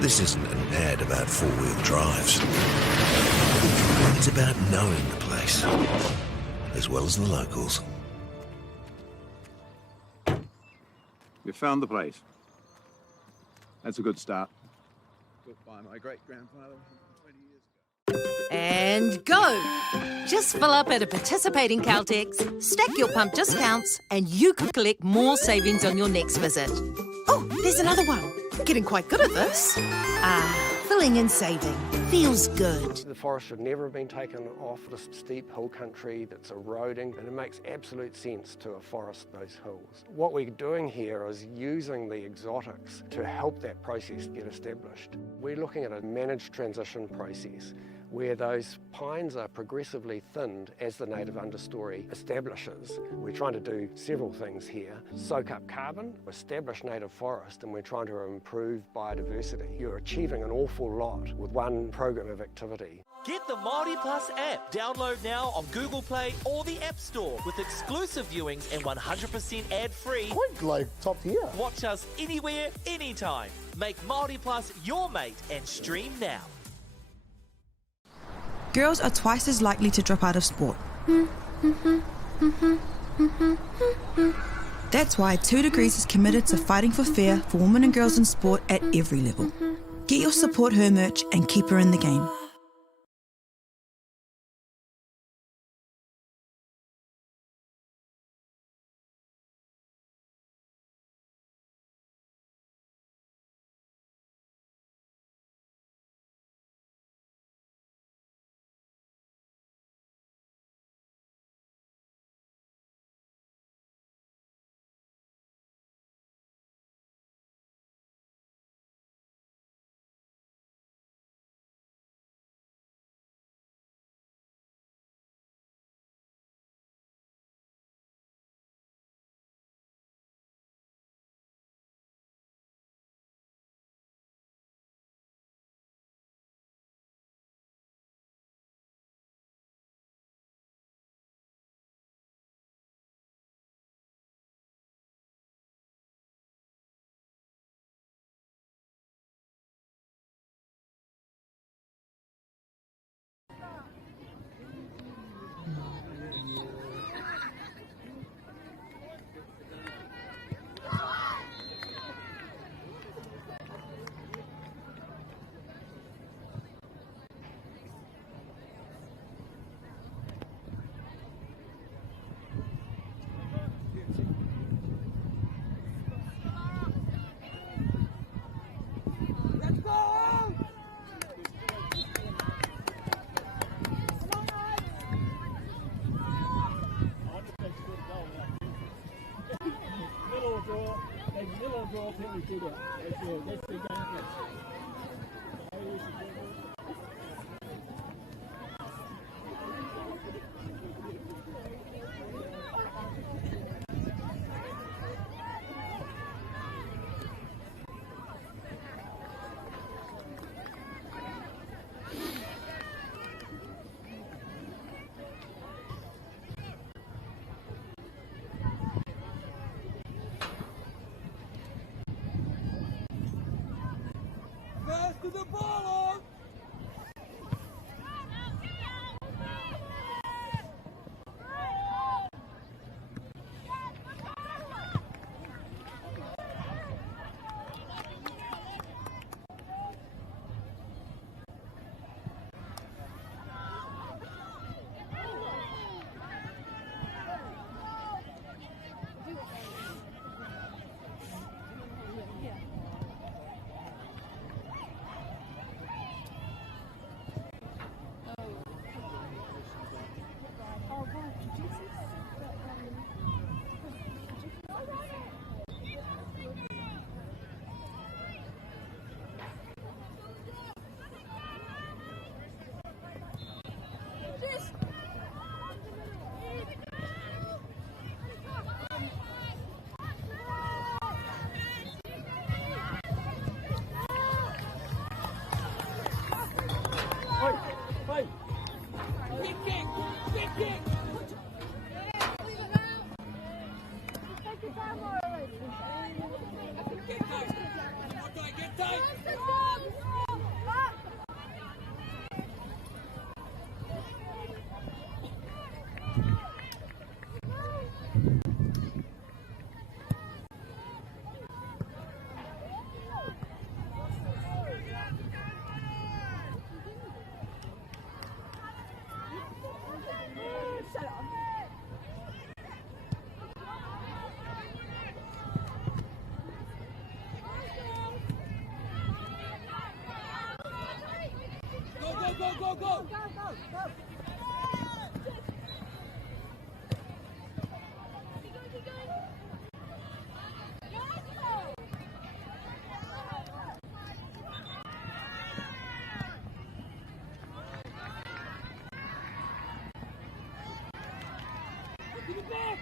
This isn't an ad about four-wheel drives. It's about knowing the place, as well as the locals. We found the place. That's a good start. Built by my great-grandfather 20 years ago. And go! Just fill up at a participating Caltex, stack your pump discounts, and you could collect more savings on your next visit. Oh, there's another one. Getting quite good at this. Filling and saving. Feels good. The forest should never have been taken off this steep hill country that's eroding, and it makes absolute sense to afforest those hills. What we're doing here is using the exotics to help that process get established. We're looking at a managed transition process where those pines are progressively thinned as the native understory establishes. We're trying to do several things here. Soak up carbon, establish native forest, and we're trying to improve biodiversity. You're achieving an awful lot with one program of activity. Get the Māori Plus app. Download now on Google Play or the App Store with exclusive viewings and 100% ad-free. Quite like top tier. Watch us anywhere, anytime. Make Māori Plus your mate and stream now. Girls are twice as likely to drop out of sport. That's why 2 Degrees is committed to fighting for fair for women and girls in sport at every level. Get your Support Her merch and keep her in the game. They never draw penalty to that. That's the game plan. Pass to the ball! Go! Give it back!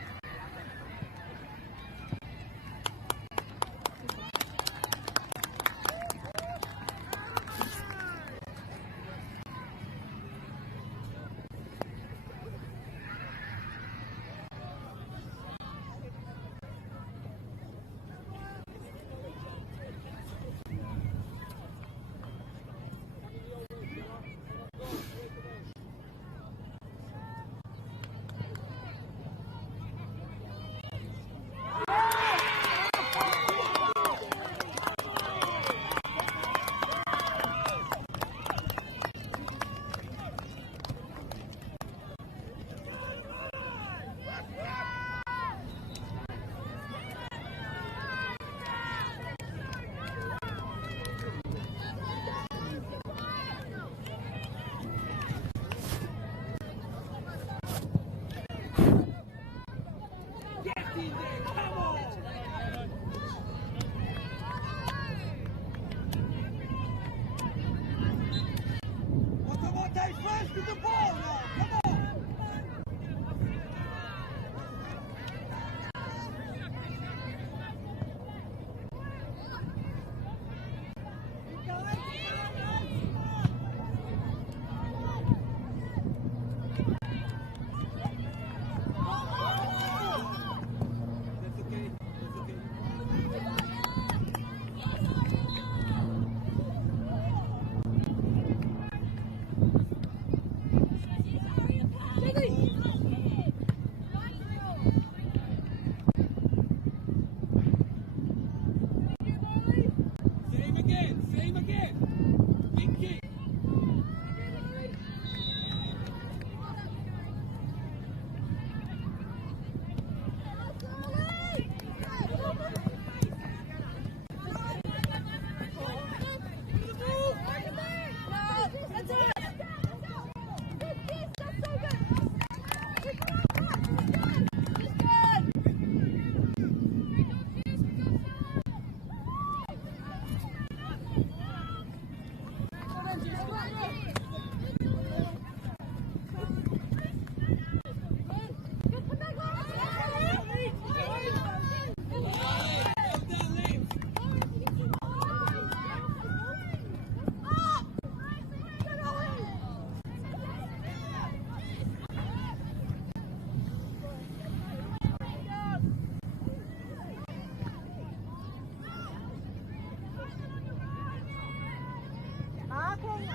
Marking,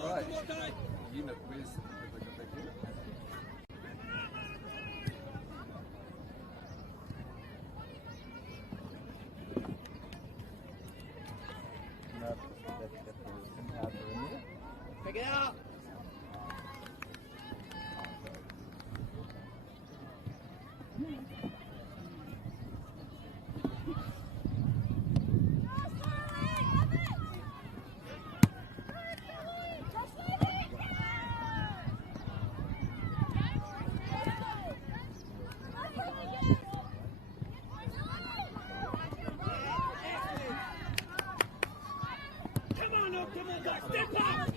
Oak, marking. Right. Unit, where's the unit? No, that's Get out. Come on, guys, step up!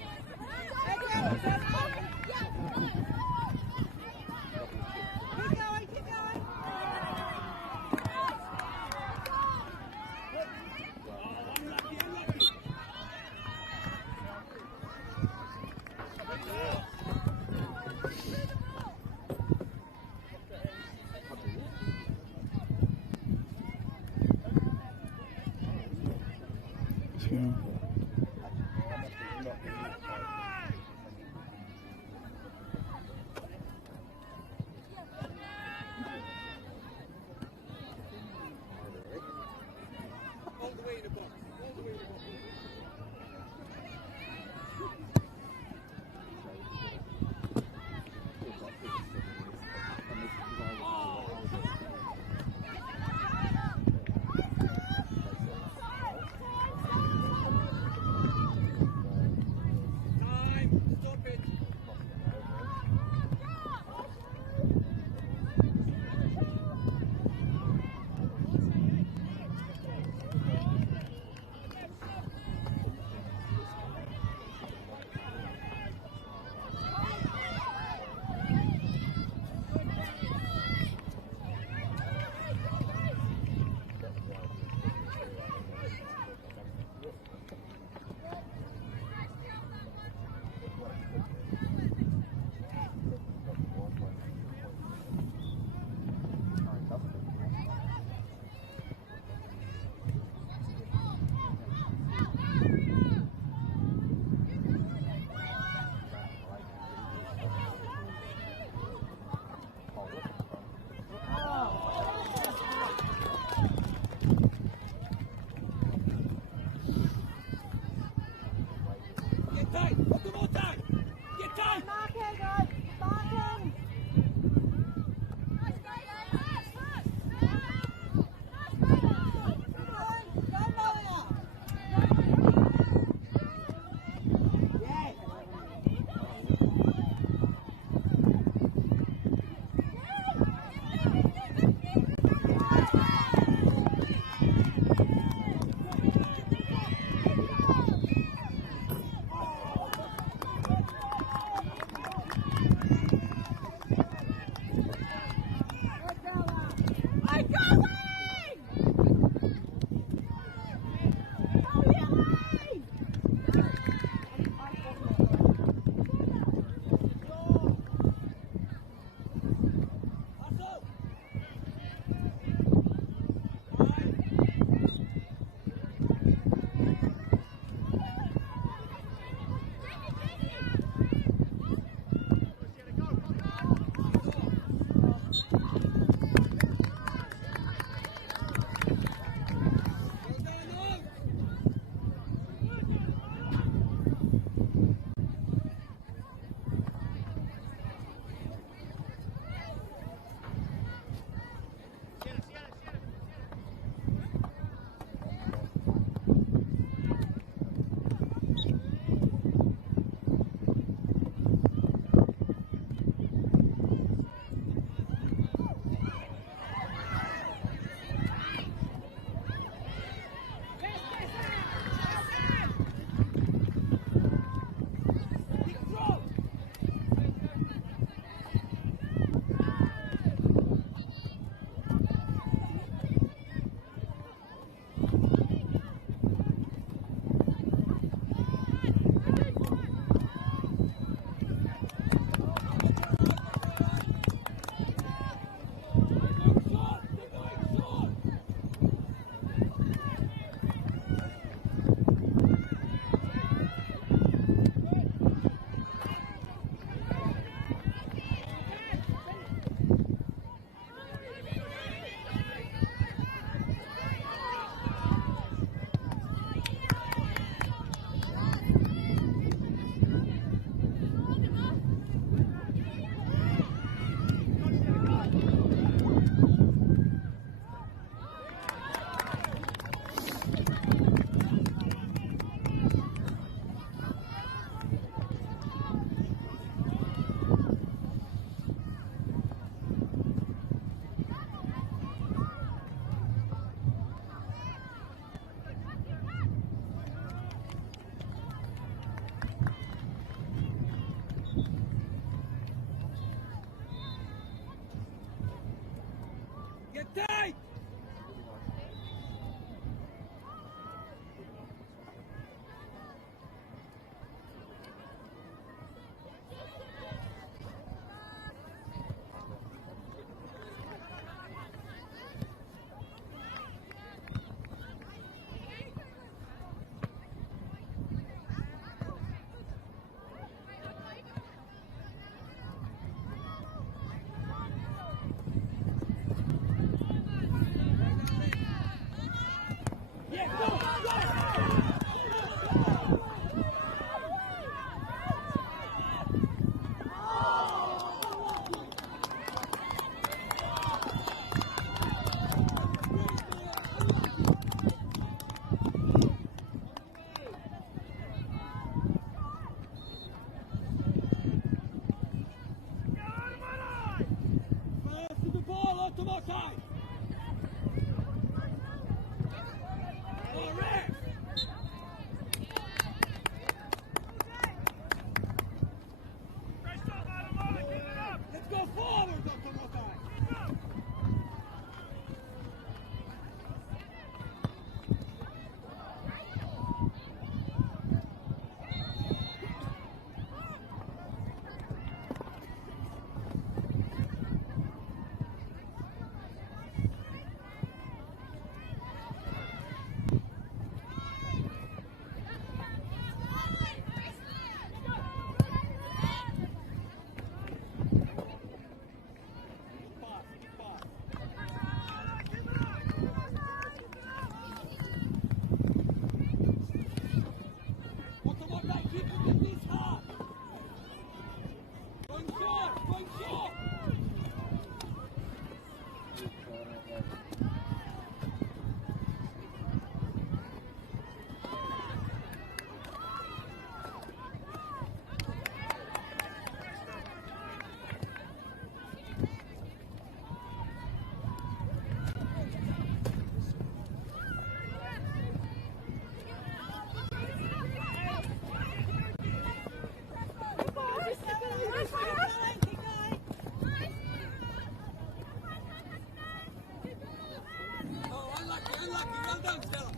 Well done, Stella.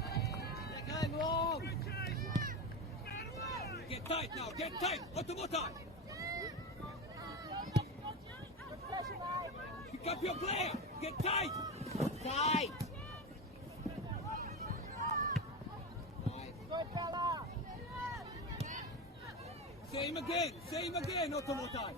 They're going long. Get tight now. Get tight. Otomota. Pick up your play. Get tight. Tight. Good fella. Same again, Otomota.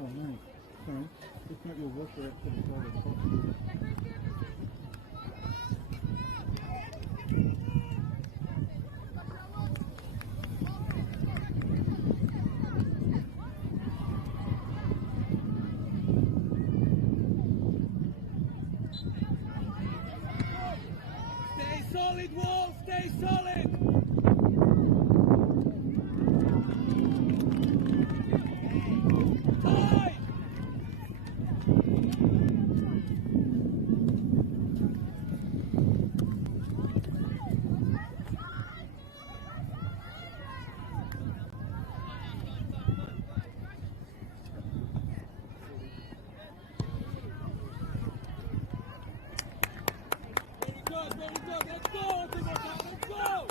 Oh no, sorry. It's not your washer up to the toilet. Stay solid, Wall. Stay solid. Tight. Very good. Let's go, Timothy. Let's go.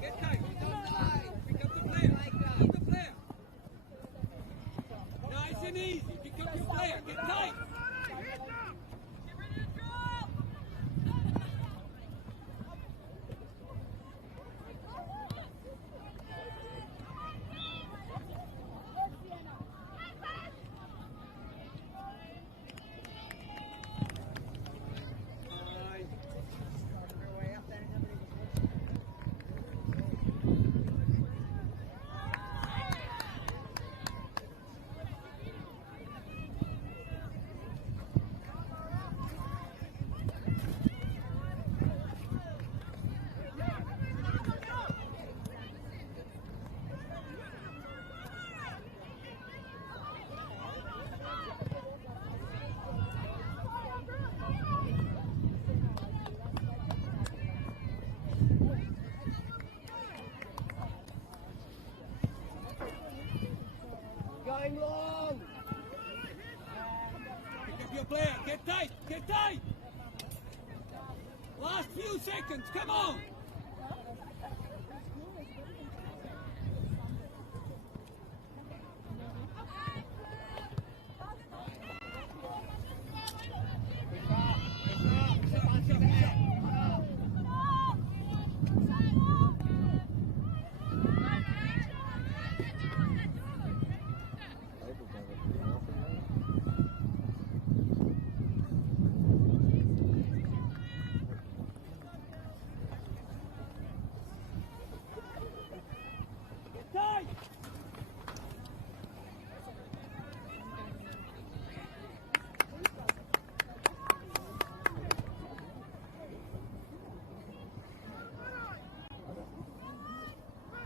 Get tight. Pick up the player. Keep the player. Nice and easy. Pick up your player. Get tight. Going long. Pick up your player. Get tight. Get tight. Last few seconds. Come on.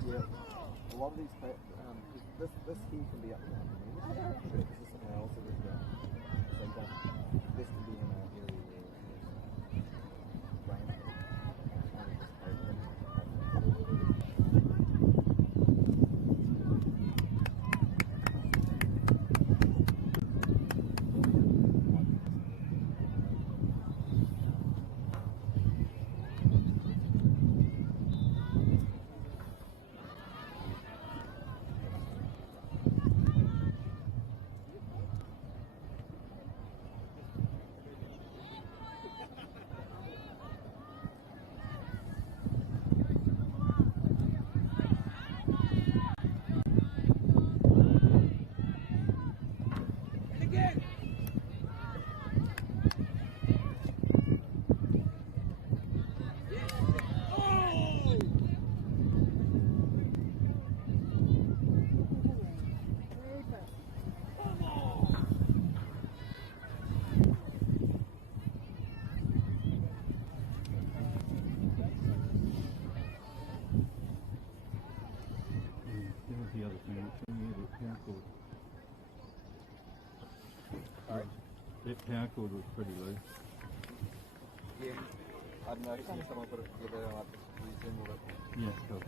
Yeah, a lot of these, this here can be up to 100 metres. This is something else that is ground. So you don't, this can be in an area where it's rain. The other thing, it's in here, the power cord. Sorry? That power cord was pretty loose. Yeah, I've noticed someone put it together and I've just reassembled it. Yeah, cool.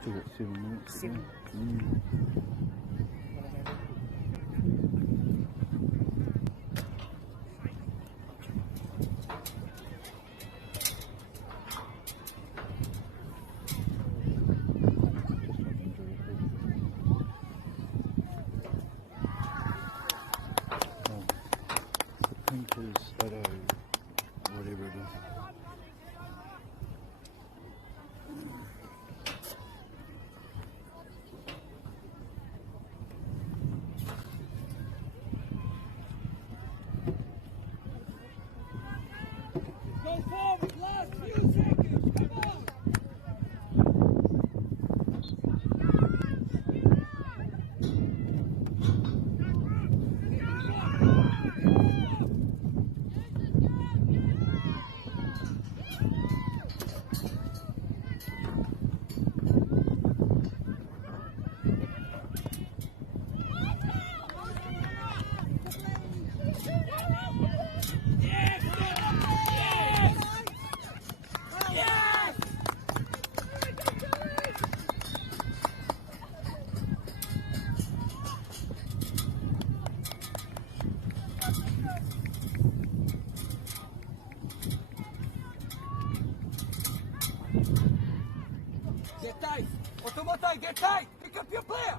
Still got 7 minutes. 7. Whatever it is. tight, get tight! Pick up your player!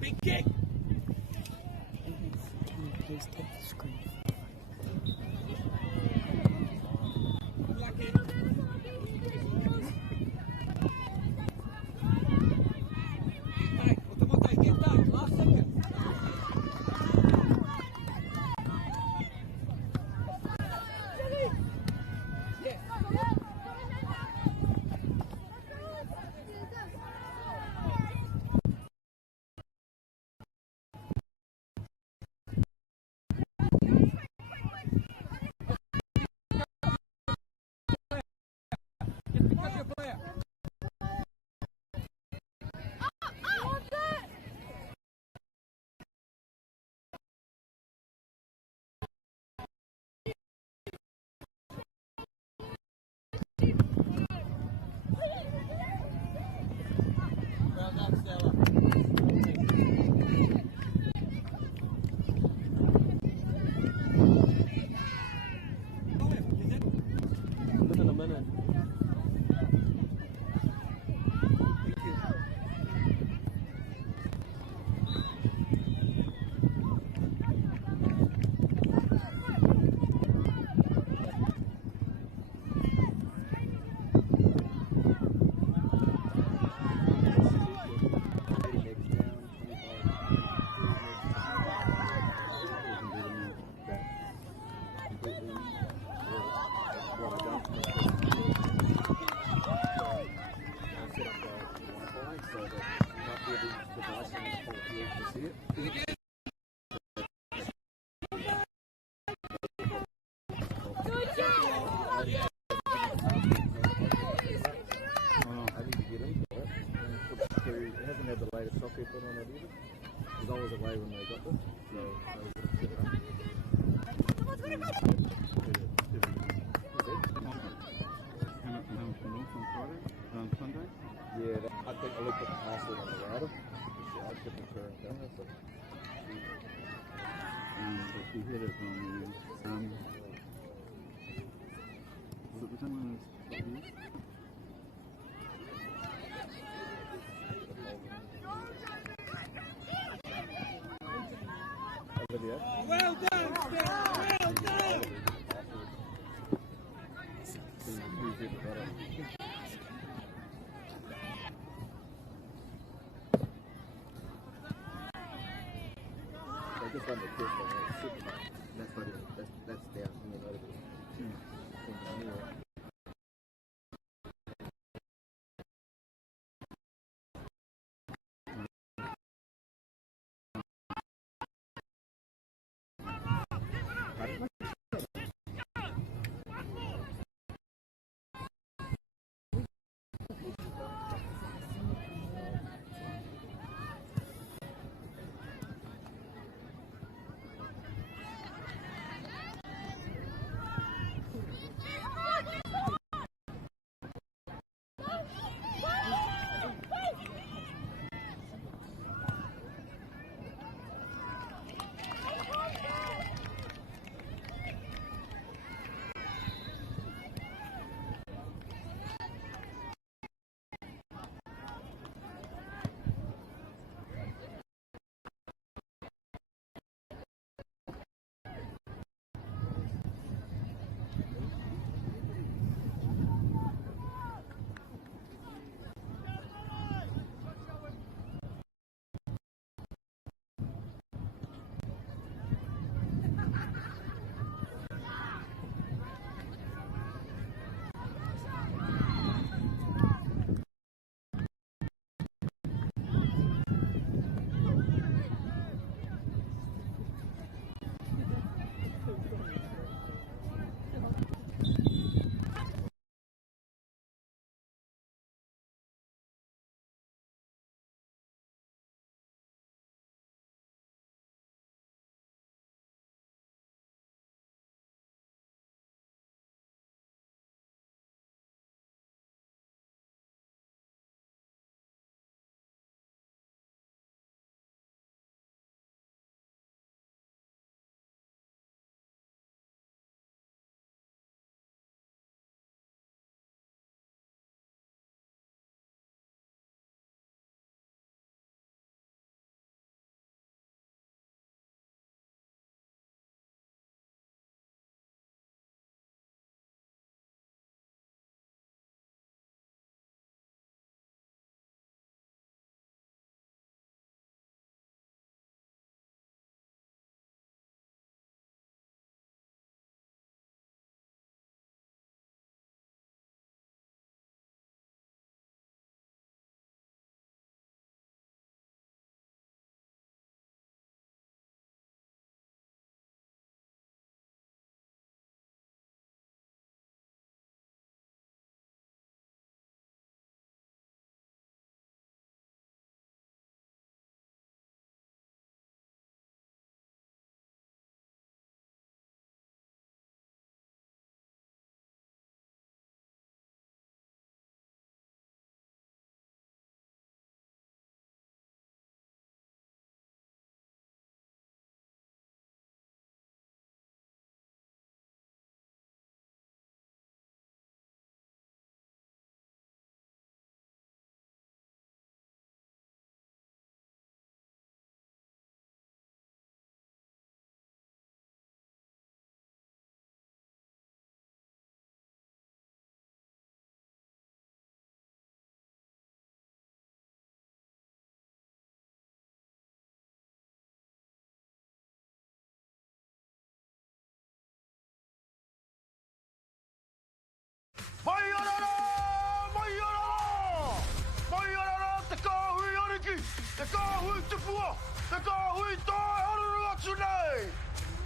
Big kick! Please take the screen. I need to get into it and put it through. It hasn't had the latest software put on it either. Because I was away when they got this, so I was going to set it up. Sunday? Yeah, I think I looked at the password on the router. I kept the current camera, so. But we hit it on the so the time was Well done, Steph. Well done. I just wanted to test on that. That's what it is. That's down here. Not a bit.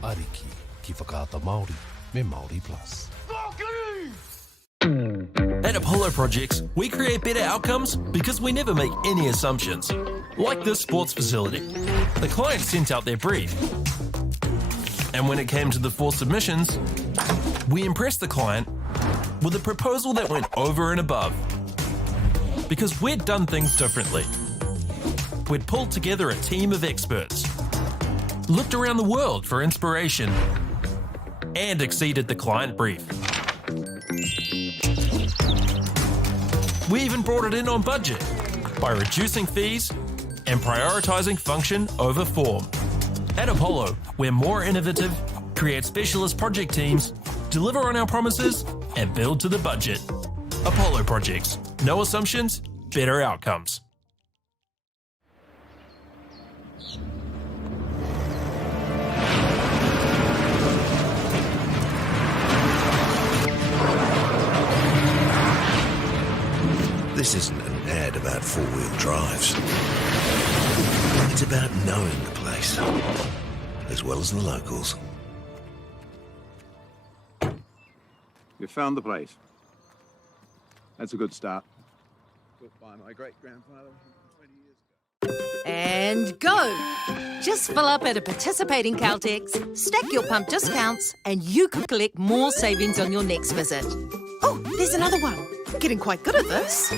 Ariki, ki whakaata Māori, me Māori Plus. At Apollo Projects, we create better outcomes because we never make any assumptions. Like this sports facility. The client sent out their brief. And when it came to the 4 submissions, we impressed the client with a proposal that went over and above. Because we'd done things differently. We'd pulled together a team of experts, looked around the world for inspiration, and exceeded the client brief. We even brought it in on budget by reducing fees and prioritising function over form. At Apollo, we're more innovative, create specialist project teams, deliver on our promises, and build to the budget. Apollo Projects. No assumptions, better outcomes. This isn't an ad about four-wheel drives. It's about knowing the place, as well as the locals. You found the place. That's a good start. Built by my great-grandfather 20 years ago. And go! Just fill up at a participating Caltex, stack your pump discounts, and you could collect more savings on your next visit. Oh, there's another one. Getting quite good at this.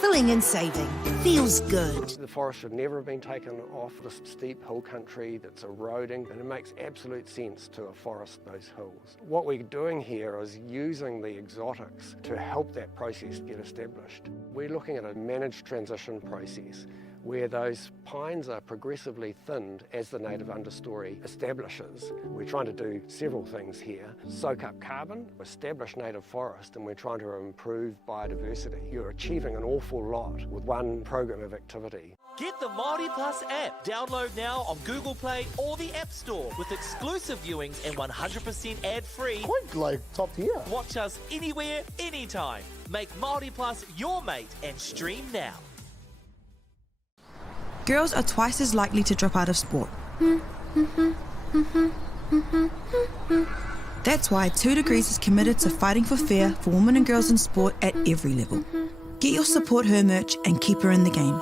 Filling and saving. Feels good. The forest should never have been taken off this steep hill country that's eroding, and it makes absolute sense to afforest those hills. What we're doing here is using the exotics to help that process get established. We're looking at a managed transition process where those pines are progressively thinned as the native understory establishes. We're trying to do several things here. Soak up carbon, establish native forest, and we're trying to improve biodiversity. You're achieving an awful lot with one program of activity. Get the Māori Plus app. Download now on Google Play or the App Store with exclusive viewings and 100% ad-free. Quite like top tier. Watch us anywhere, anytime. Make Māori Plus your mate and stream now. Girls are twice as likely to drop out of sport. That's why 2 Degrees is committed to fighting for fair for women and girls in sport at every level. Get your Support Her merch and keep her in the game.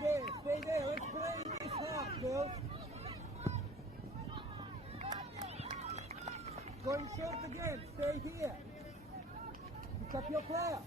there. Stay there. Let's play this half, girls. Going short again. Stay here. Pick up your player.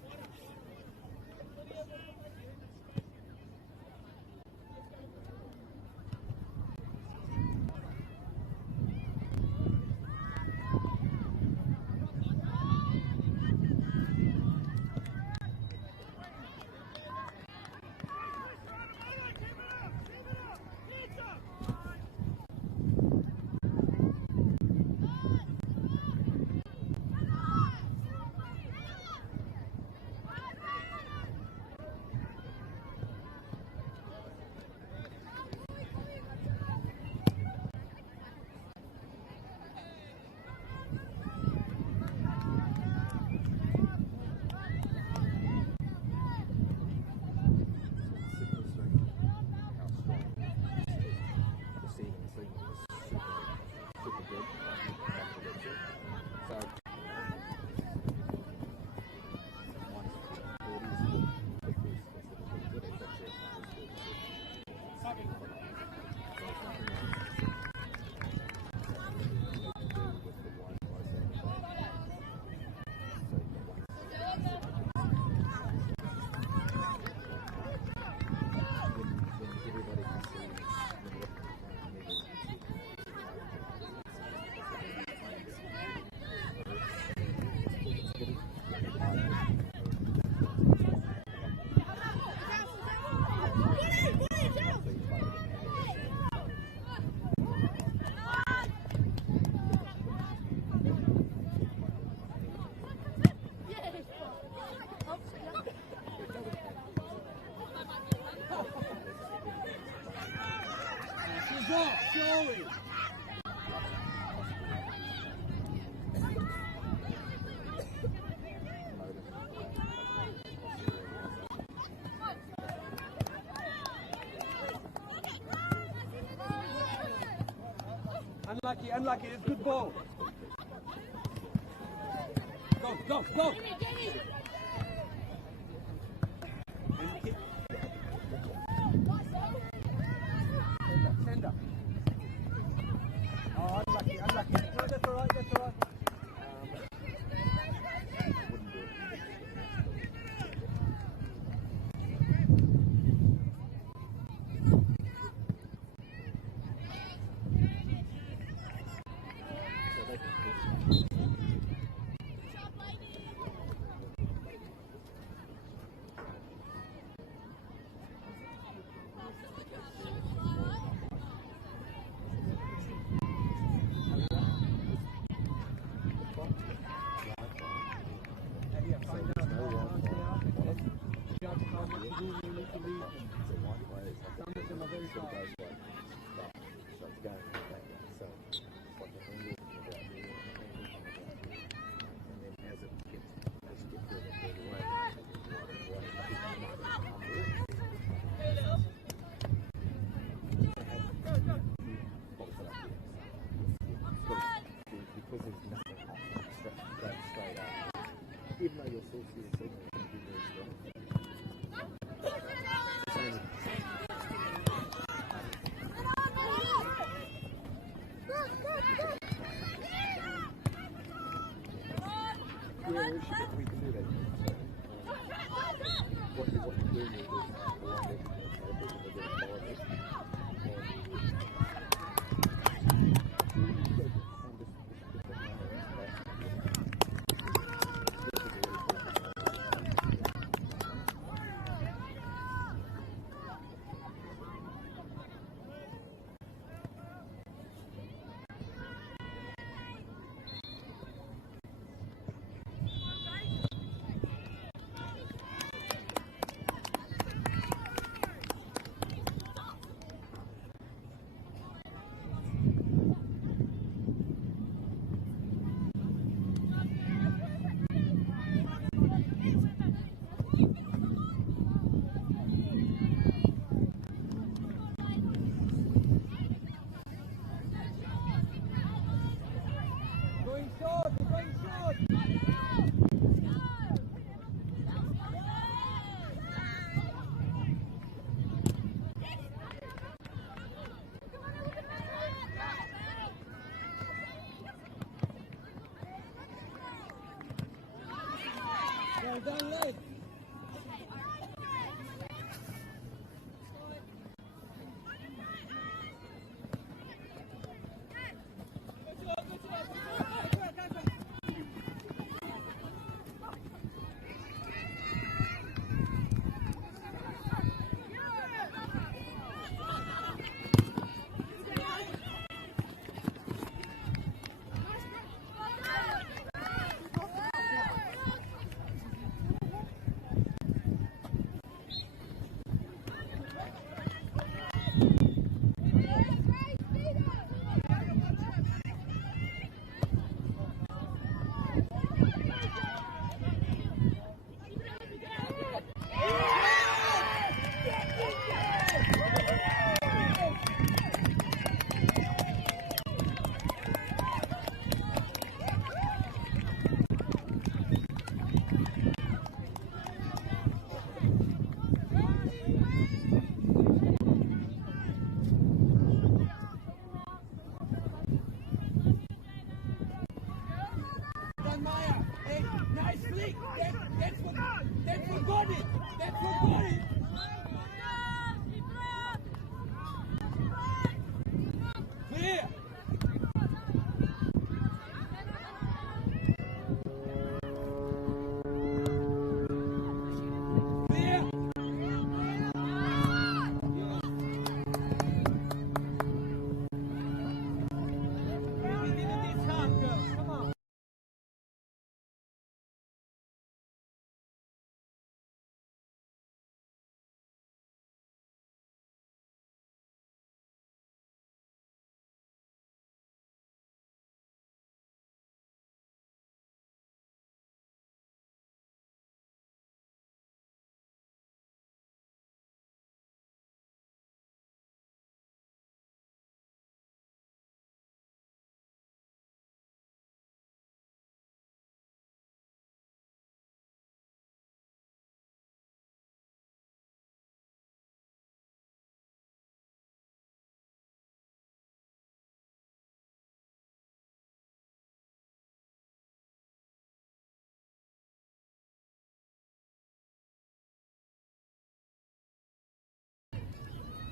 Surely. Unlucky, unlucky. It's a good ball. Go, go, go. Send up. Oh, unlucky, unlucky. No, that's all right, that's all right. Even though you're still seeing signal, it's going to be very strong. Yeah, we can do that. What you're doing is aligning down late.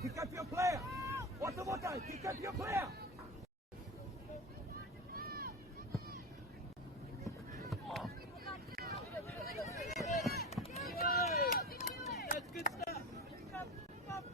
Pick up your player. What's the water? Pick up your player. That's good stuff. Pick up, pick up.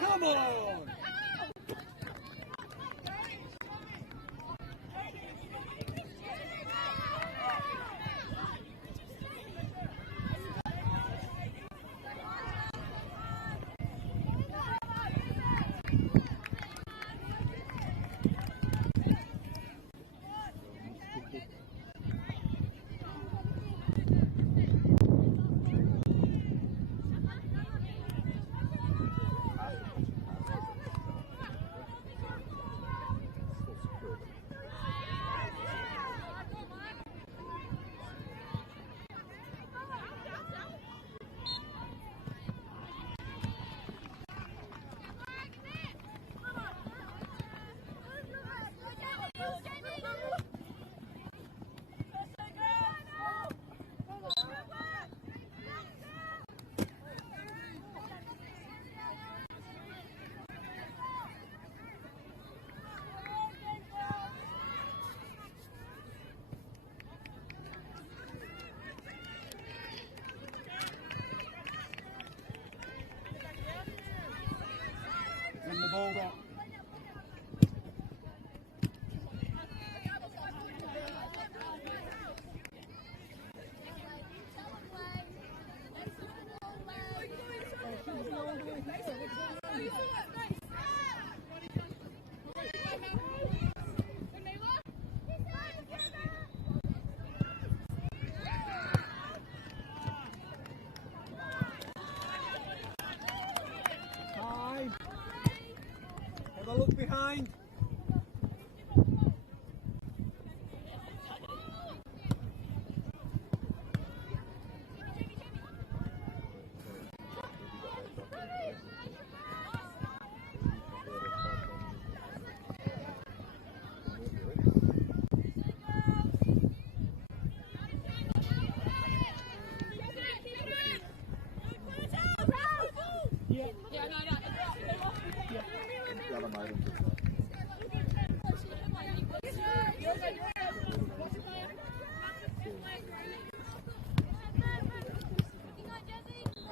Come on! Time. Have a look behind.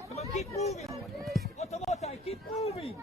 Come on, keep moving. Otamotai, keep moving.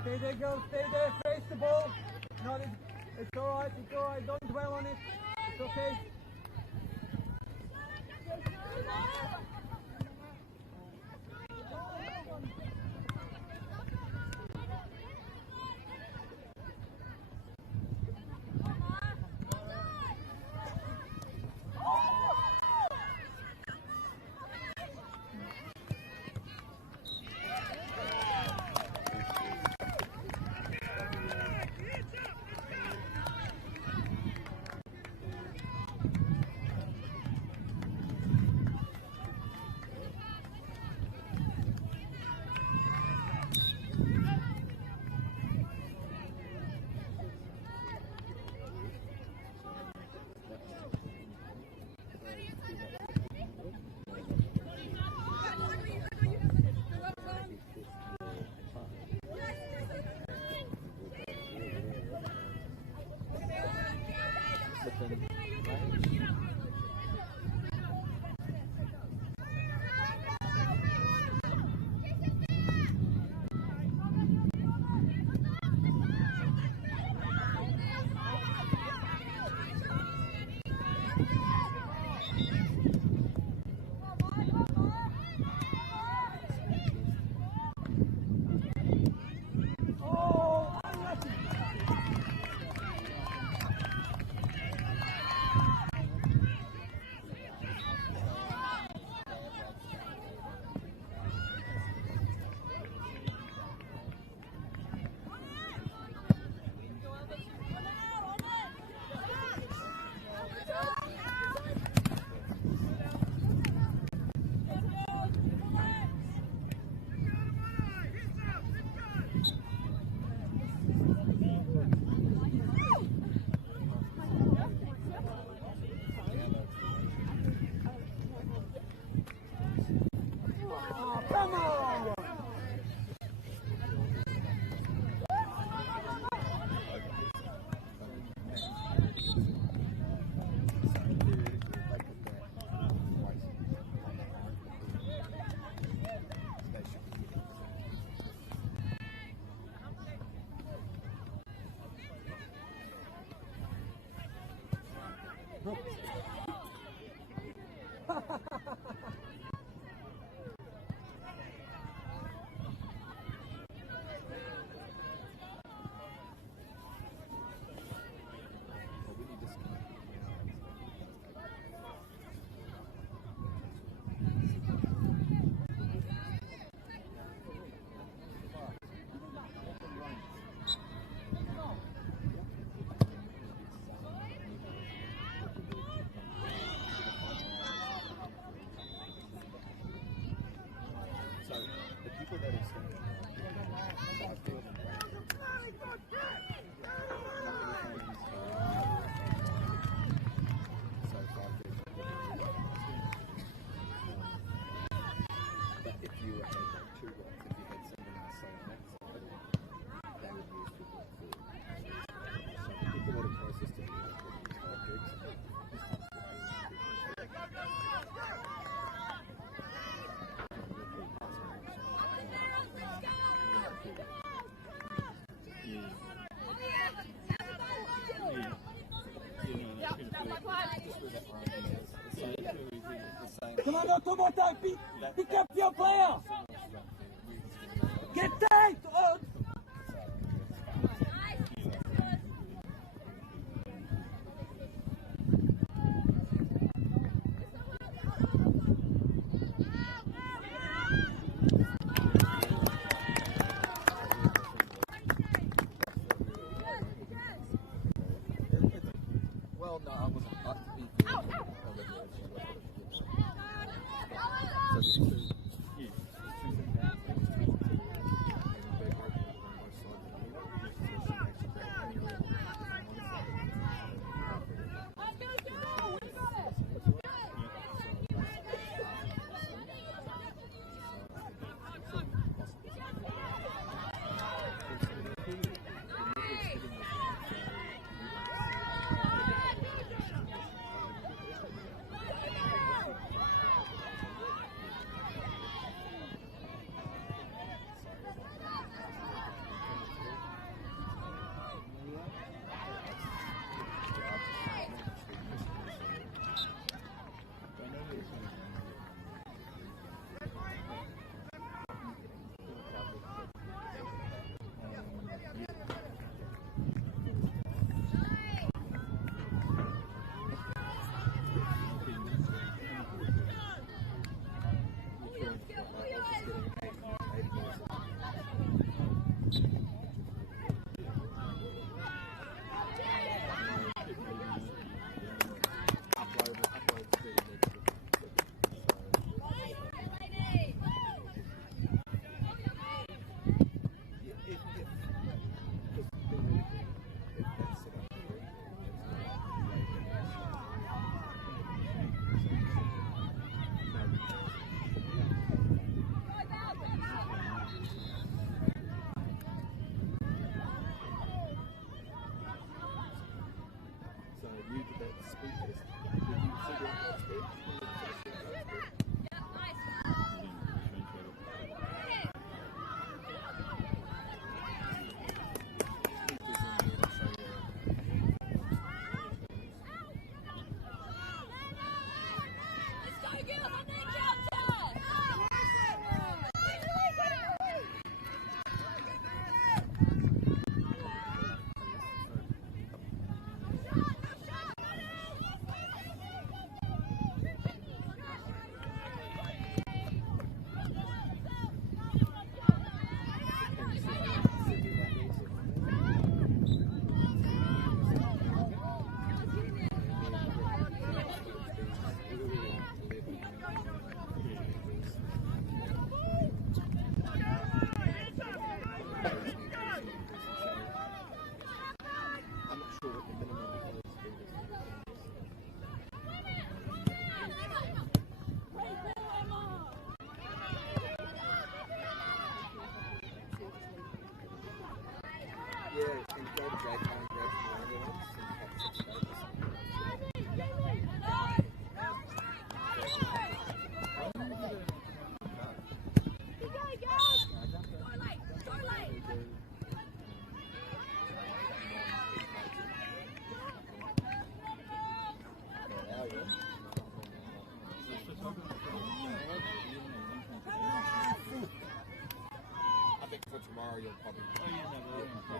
Stay there, girl, stay there, face the ball. Not it. It's alright, don't dwell on it. It's okay. Tomoto, pick up your player. Get tight. Oh. Well, no, I wasn't. To be fair, I wasn't. So there's two.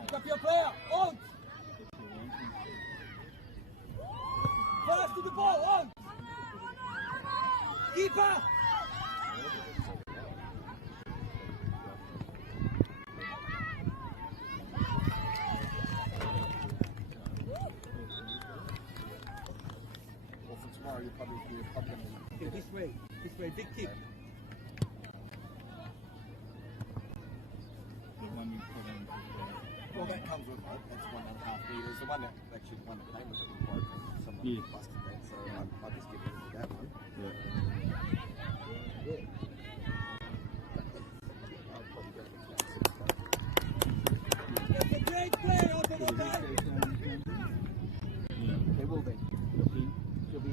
Pick up your player. On. Pass to the ball. On. Keeper. Well, for tomorrow, you're probably going to. Okay, this way, big kick. Well, that comes with it. That's 1.5 meters. The one that actually one that came with it was broken. Someone busted that, so I'll just get rid of that one. That's a great play, Automoto. They will be. She'll be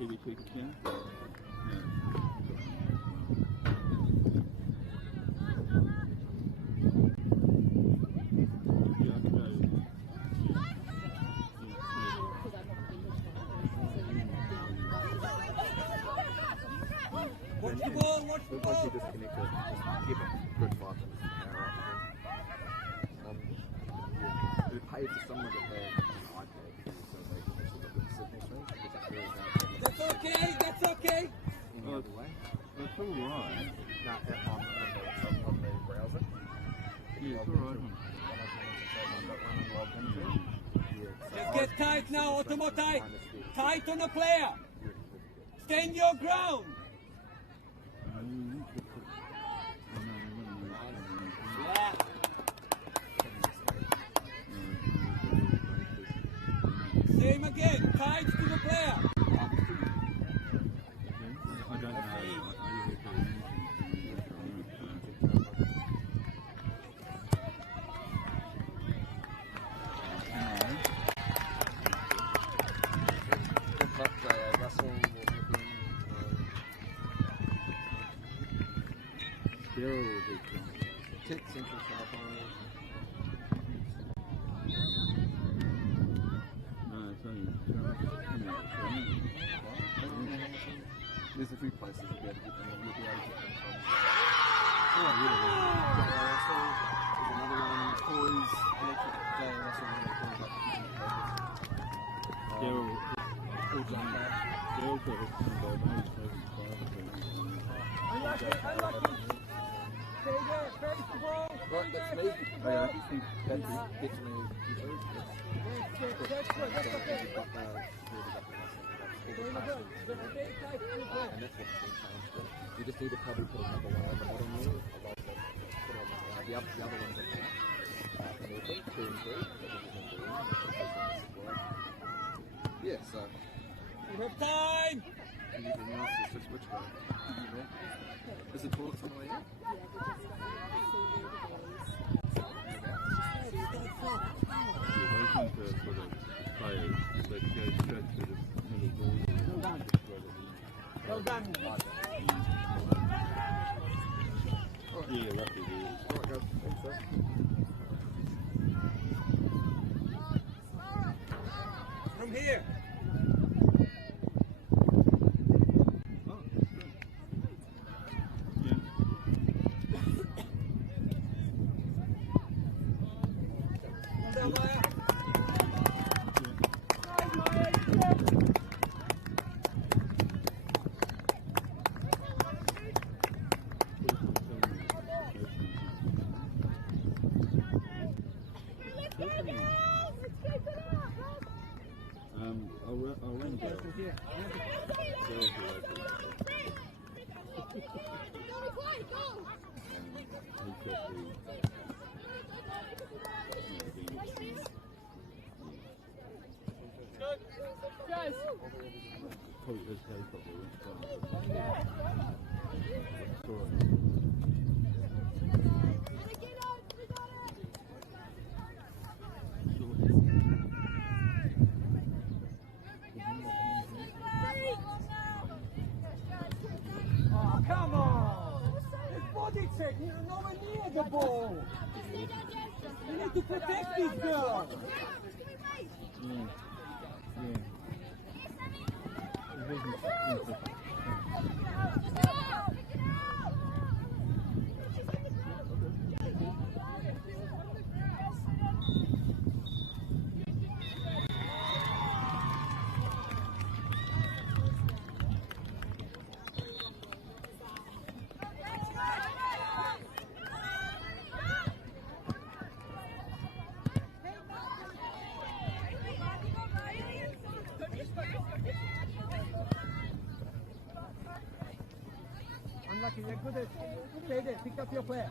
TV tweak again. then the ball, watch the once ball. you disconnect it, just give it a good 5 minutes to power up. We paid for someone that had an iPad so they can actually look at the signal thing, because it's really hard. That's okay, that's okay. Any other way? That's all right. No, on the browser. Yeah, it's all right. Just get tight now, Otomo tight. Tight on the player. Stand your ground. Yeah. Same again, tight to the player. I don't know. Daryl will be Tech Central Telephone. no, it's only There's a few places you'll be able to get them. You'll be able to get them from. oh, really? There's another one. Toys, electric. Daryl, Daryl's got his Unlucky, unlucky. Stay there, face the ball. Right, that's me. Oh, yeah. That's definitely. That's good, that's okay. And that's what's been changed. You just need to probably put another one on the bottom there. The other ones are out. And also 2 and 3. Yeah, so. We have time. Anything else is just which way? Is the toilet somewhere here? You're waiting for the players that go straight to the middle ball. Well done. Yeah, lucky he is. Alright, guys. Thanks, sir. From here. I'll ring Daryl. Daryl's the local. He's got the... Guys. Probably this guy's got the wrist on. Oh, come on. It's body check. You're nowhere near the ball. You need to protect this girl. Yeah. Unlucky, you're good at stay there, pick up your player.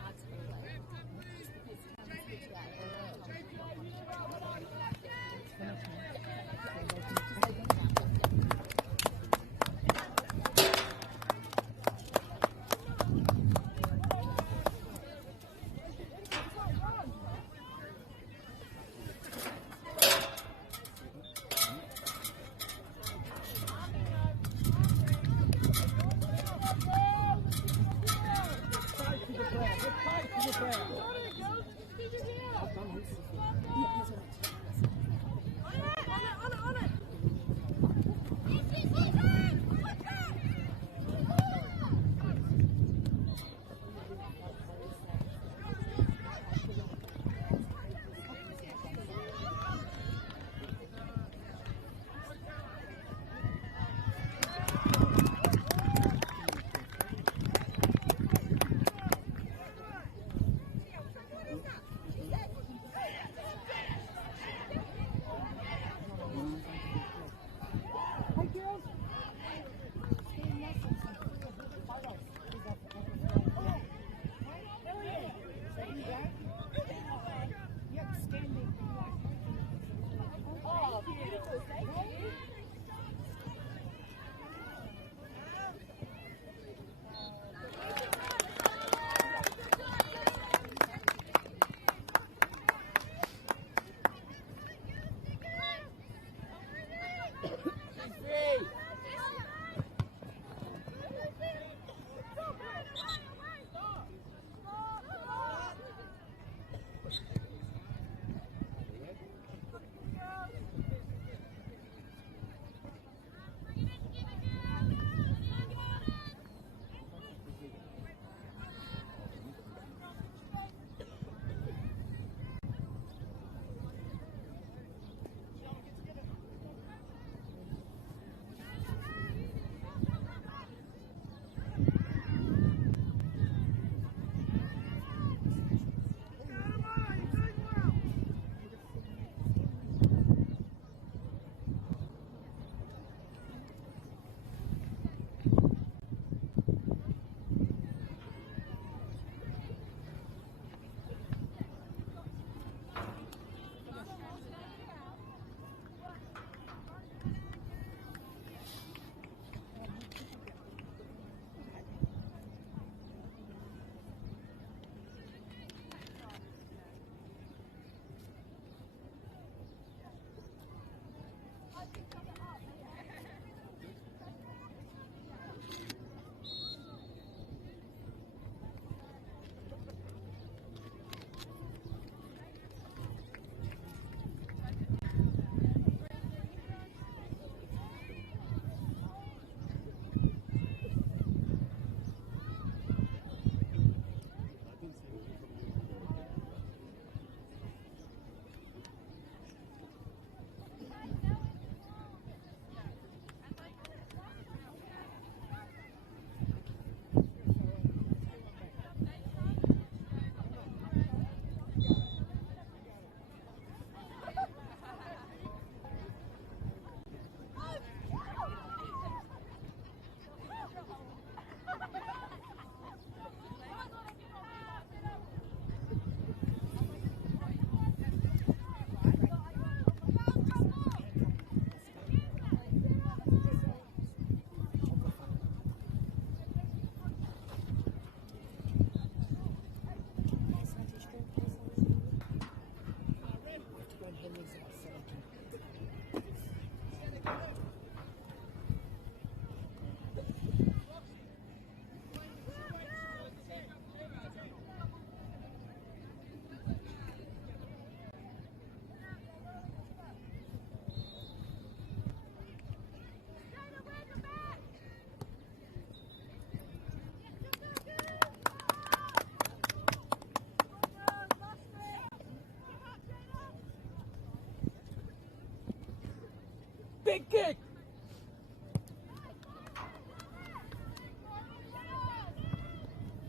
Big kick!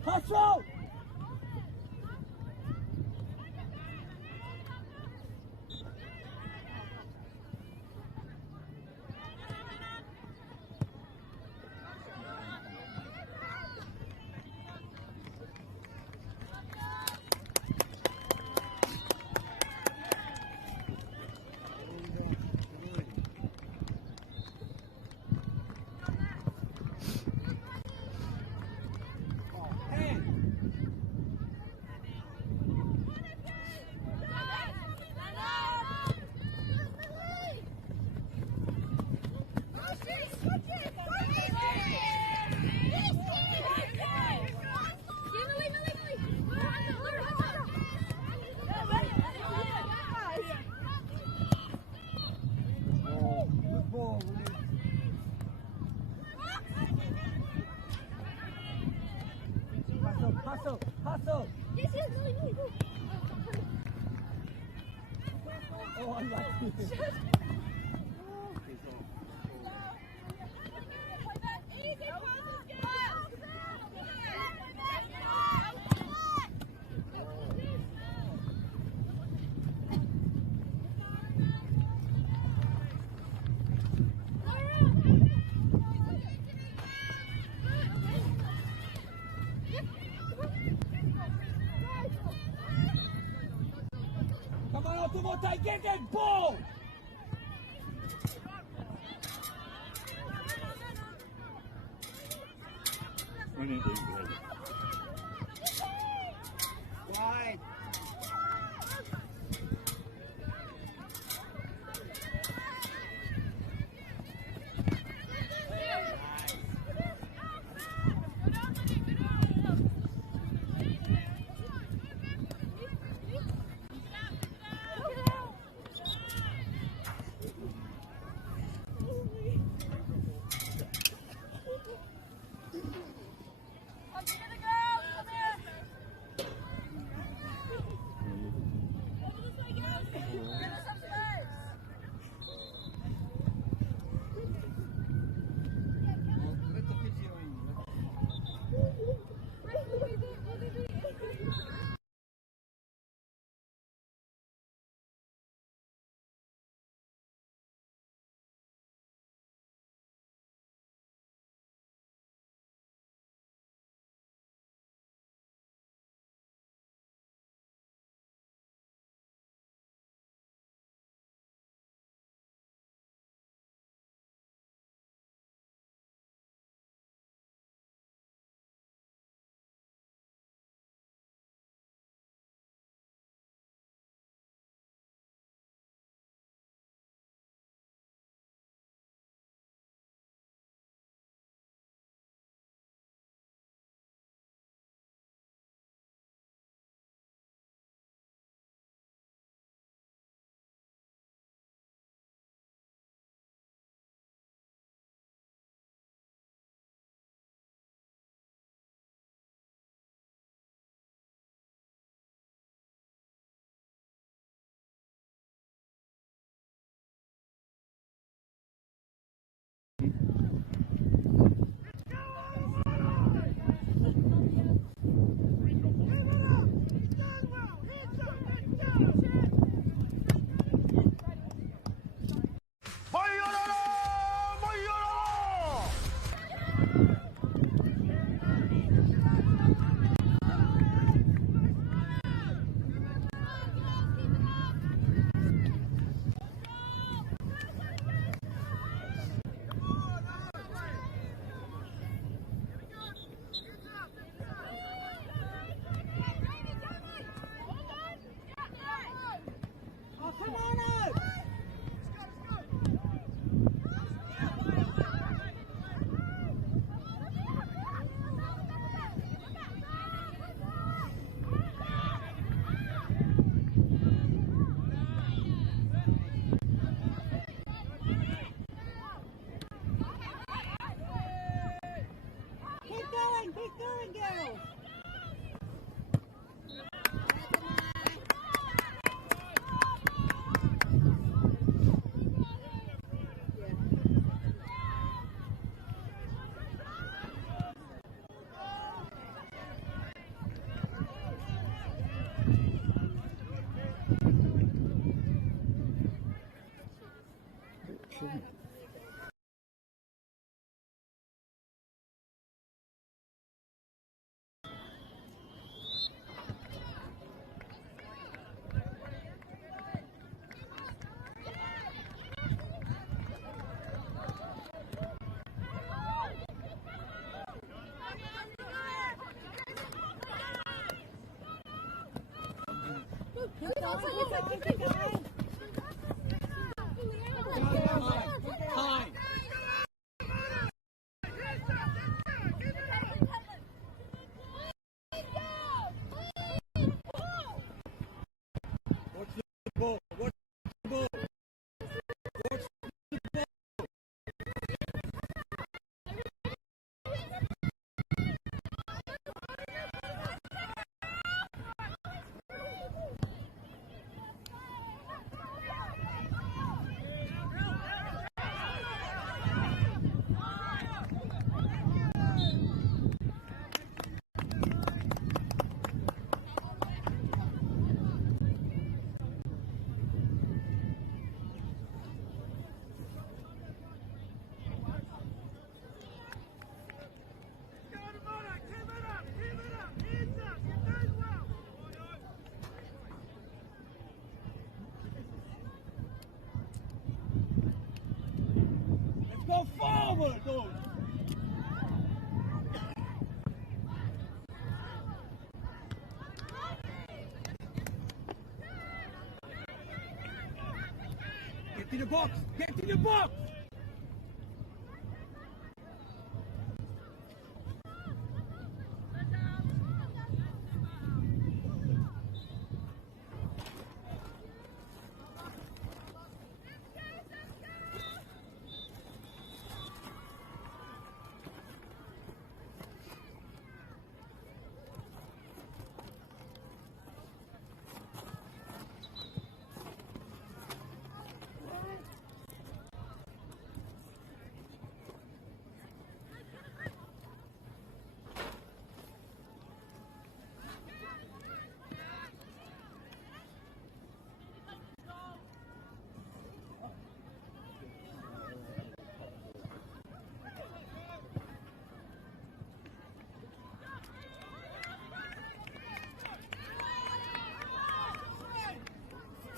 Hustle! Hustle, hustle. Yes, really. Oh, I like you. Come on, Automotai, get that ball! Wide. I'm gonna Oh, come on out! Keep going, girls! Go forward, dude! Get to the box! Get to the box!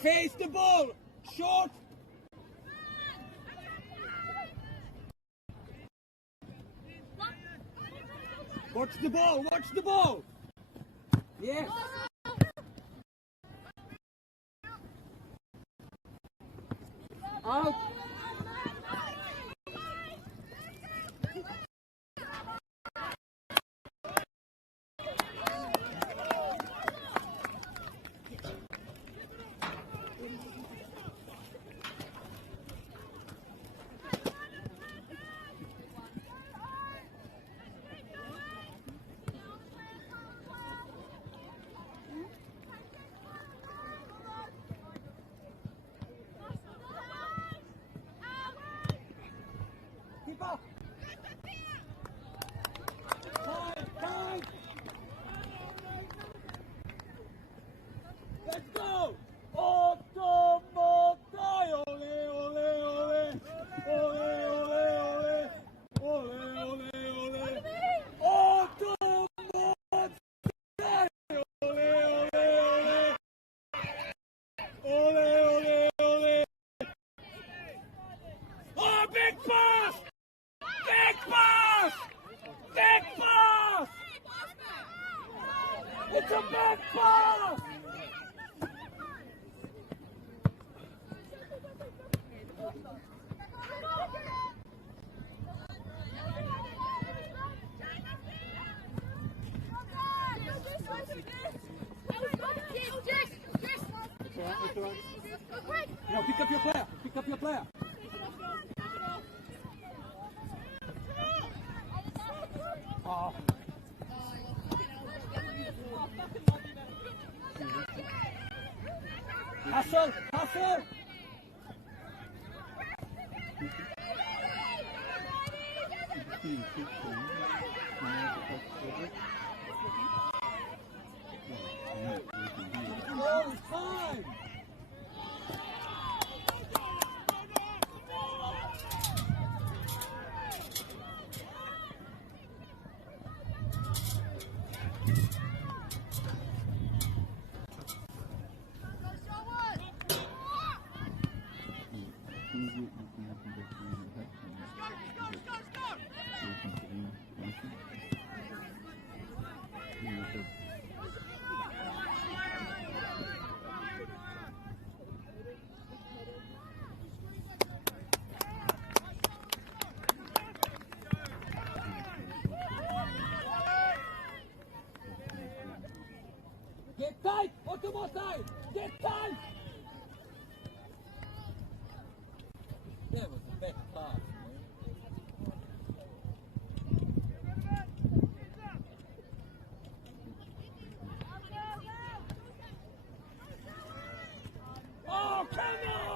Face the ball! Short! Watch the ball! Watch the ball! Yes! Out! It's a back pass! No, pick up your player. Pick up your player. Oh. Hustle! Hustle! Oh, time! Get tight! Ottomo tight! Get tight! That was the best pass, Oh, come on!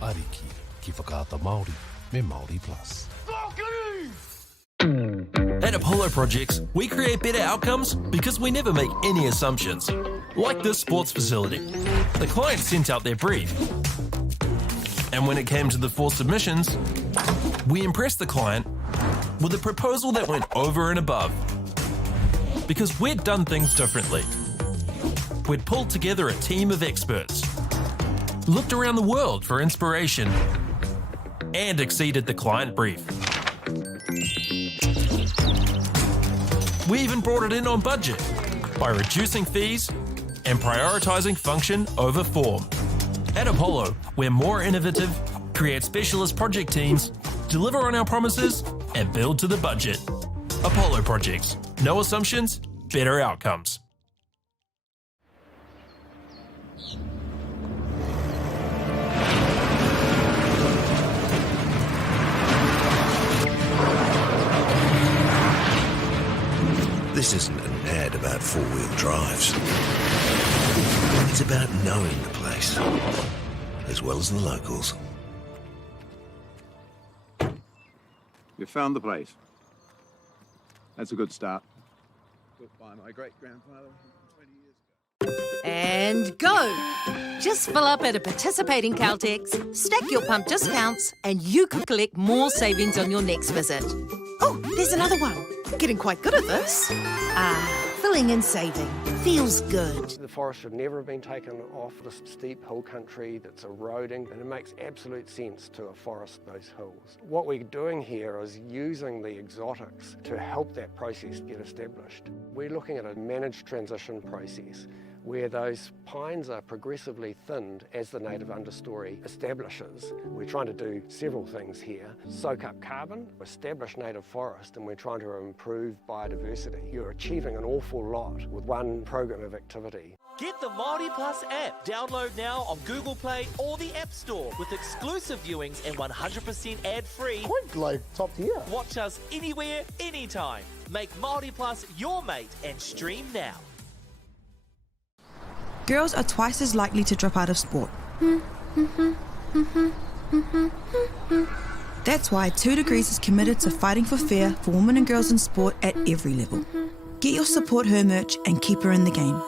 Ariki, ki whakaata Māori, me Māori Plus. At Apollo Projects, we create better outcomes because we never make any assumptions. Like this sports facility. The client sent out their brief. And when it came to the 4 submissions, we impressed the client with a proposal that went over and above. Because we'd done things differently. We'd pulled together a team of experts, looked around the world for inspiration, and exceeded the client brief. We even brought it in on budget by reducing fees and prioritizing function over form. At Apollo, we're more innovative, create specialist project teams, deliver on our promises, and build to the budget. Apollo Projects. No assumptions, better outcomes. This isn't an ad about four-wheel drives. It's about knowing the place, as well as the locals. You found the place. That's a good start. Built by my great-grandfather 20 years ago. And go! Just fill up at a participating Caltex, stack your pump discounts, and you could collect more savings on your next visit. Oh, there's another one. Getting quite good at this. Filling and saving. Feels good. The forest should never have been taken off this steep hill country that's eroding, and it makes absolute sense to afforest those hills. What we're doing here is using the exotics to help that process get established. We're looking at a managed transition process where those pines are progressively thinned as the native understory establishes. We're trying to do several things here. Soak up carbon, establish native forest, and we're trying to improve biodiversity. You're achieving an awful lot with one program of activity. Get the Māori Plus app. Download now on Google Play or the App Store with exclusive viewings and 100% ad-free. Quite like top tier. Watch us anywhere, anytime. Make Māori Plus your mate and stream now. Girls are twice as likely to drop out of sport. That's why 2 Degrees is committed to fighting for fair for women and girls in sport at every level. Get your Support Her merch and keep her in the game.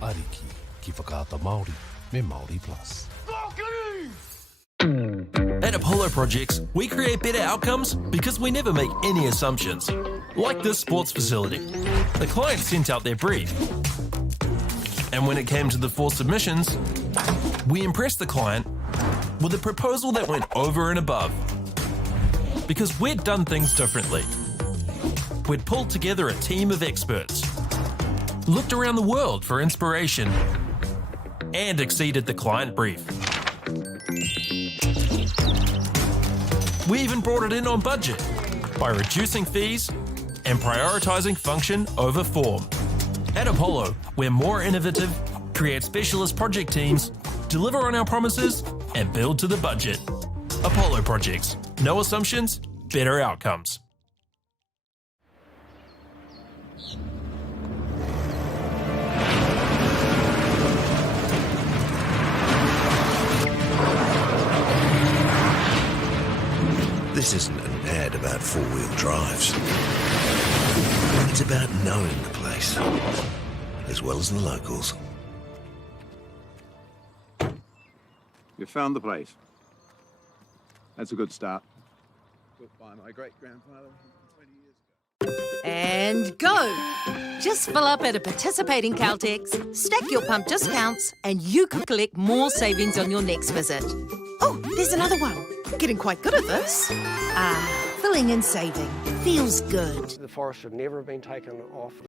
Ariki, ki whakaata Māori, me Māori Plus. At Apollo Projects, we create better outcomes because we never make any assumptions. Like this sports facility. The client sent out their brief. And when it came to the 4 submissions, we impressed the client with a proposal that went over and above. Because we'd done things differently. We'd pulled together a team of experts, looked around the world for inspiration, and exceeded the client brief. We even brought it in on budget by reducing fees and prioritising function over form. At Apollo, we're more innovative, create specialist project teams, deliver on our promises, and build to the budget. Apollo Projects. No assumptions, better outcomes. This isn't an ad about four-wheel drives. It's about knowing the place, as well as the locals. You found the place. That's a good start. Built by my great-grandfather 20 years ago. And go! Just fill up at a participating Caltex, stack your pump discounts, and you could collect more savings on your next visit. Oh, there's another one. Getting quite good at this. Filling and saving. Feels good. The forest should never have been taken off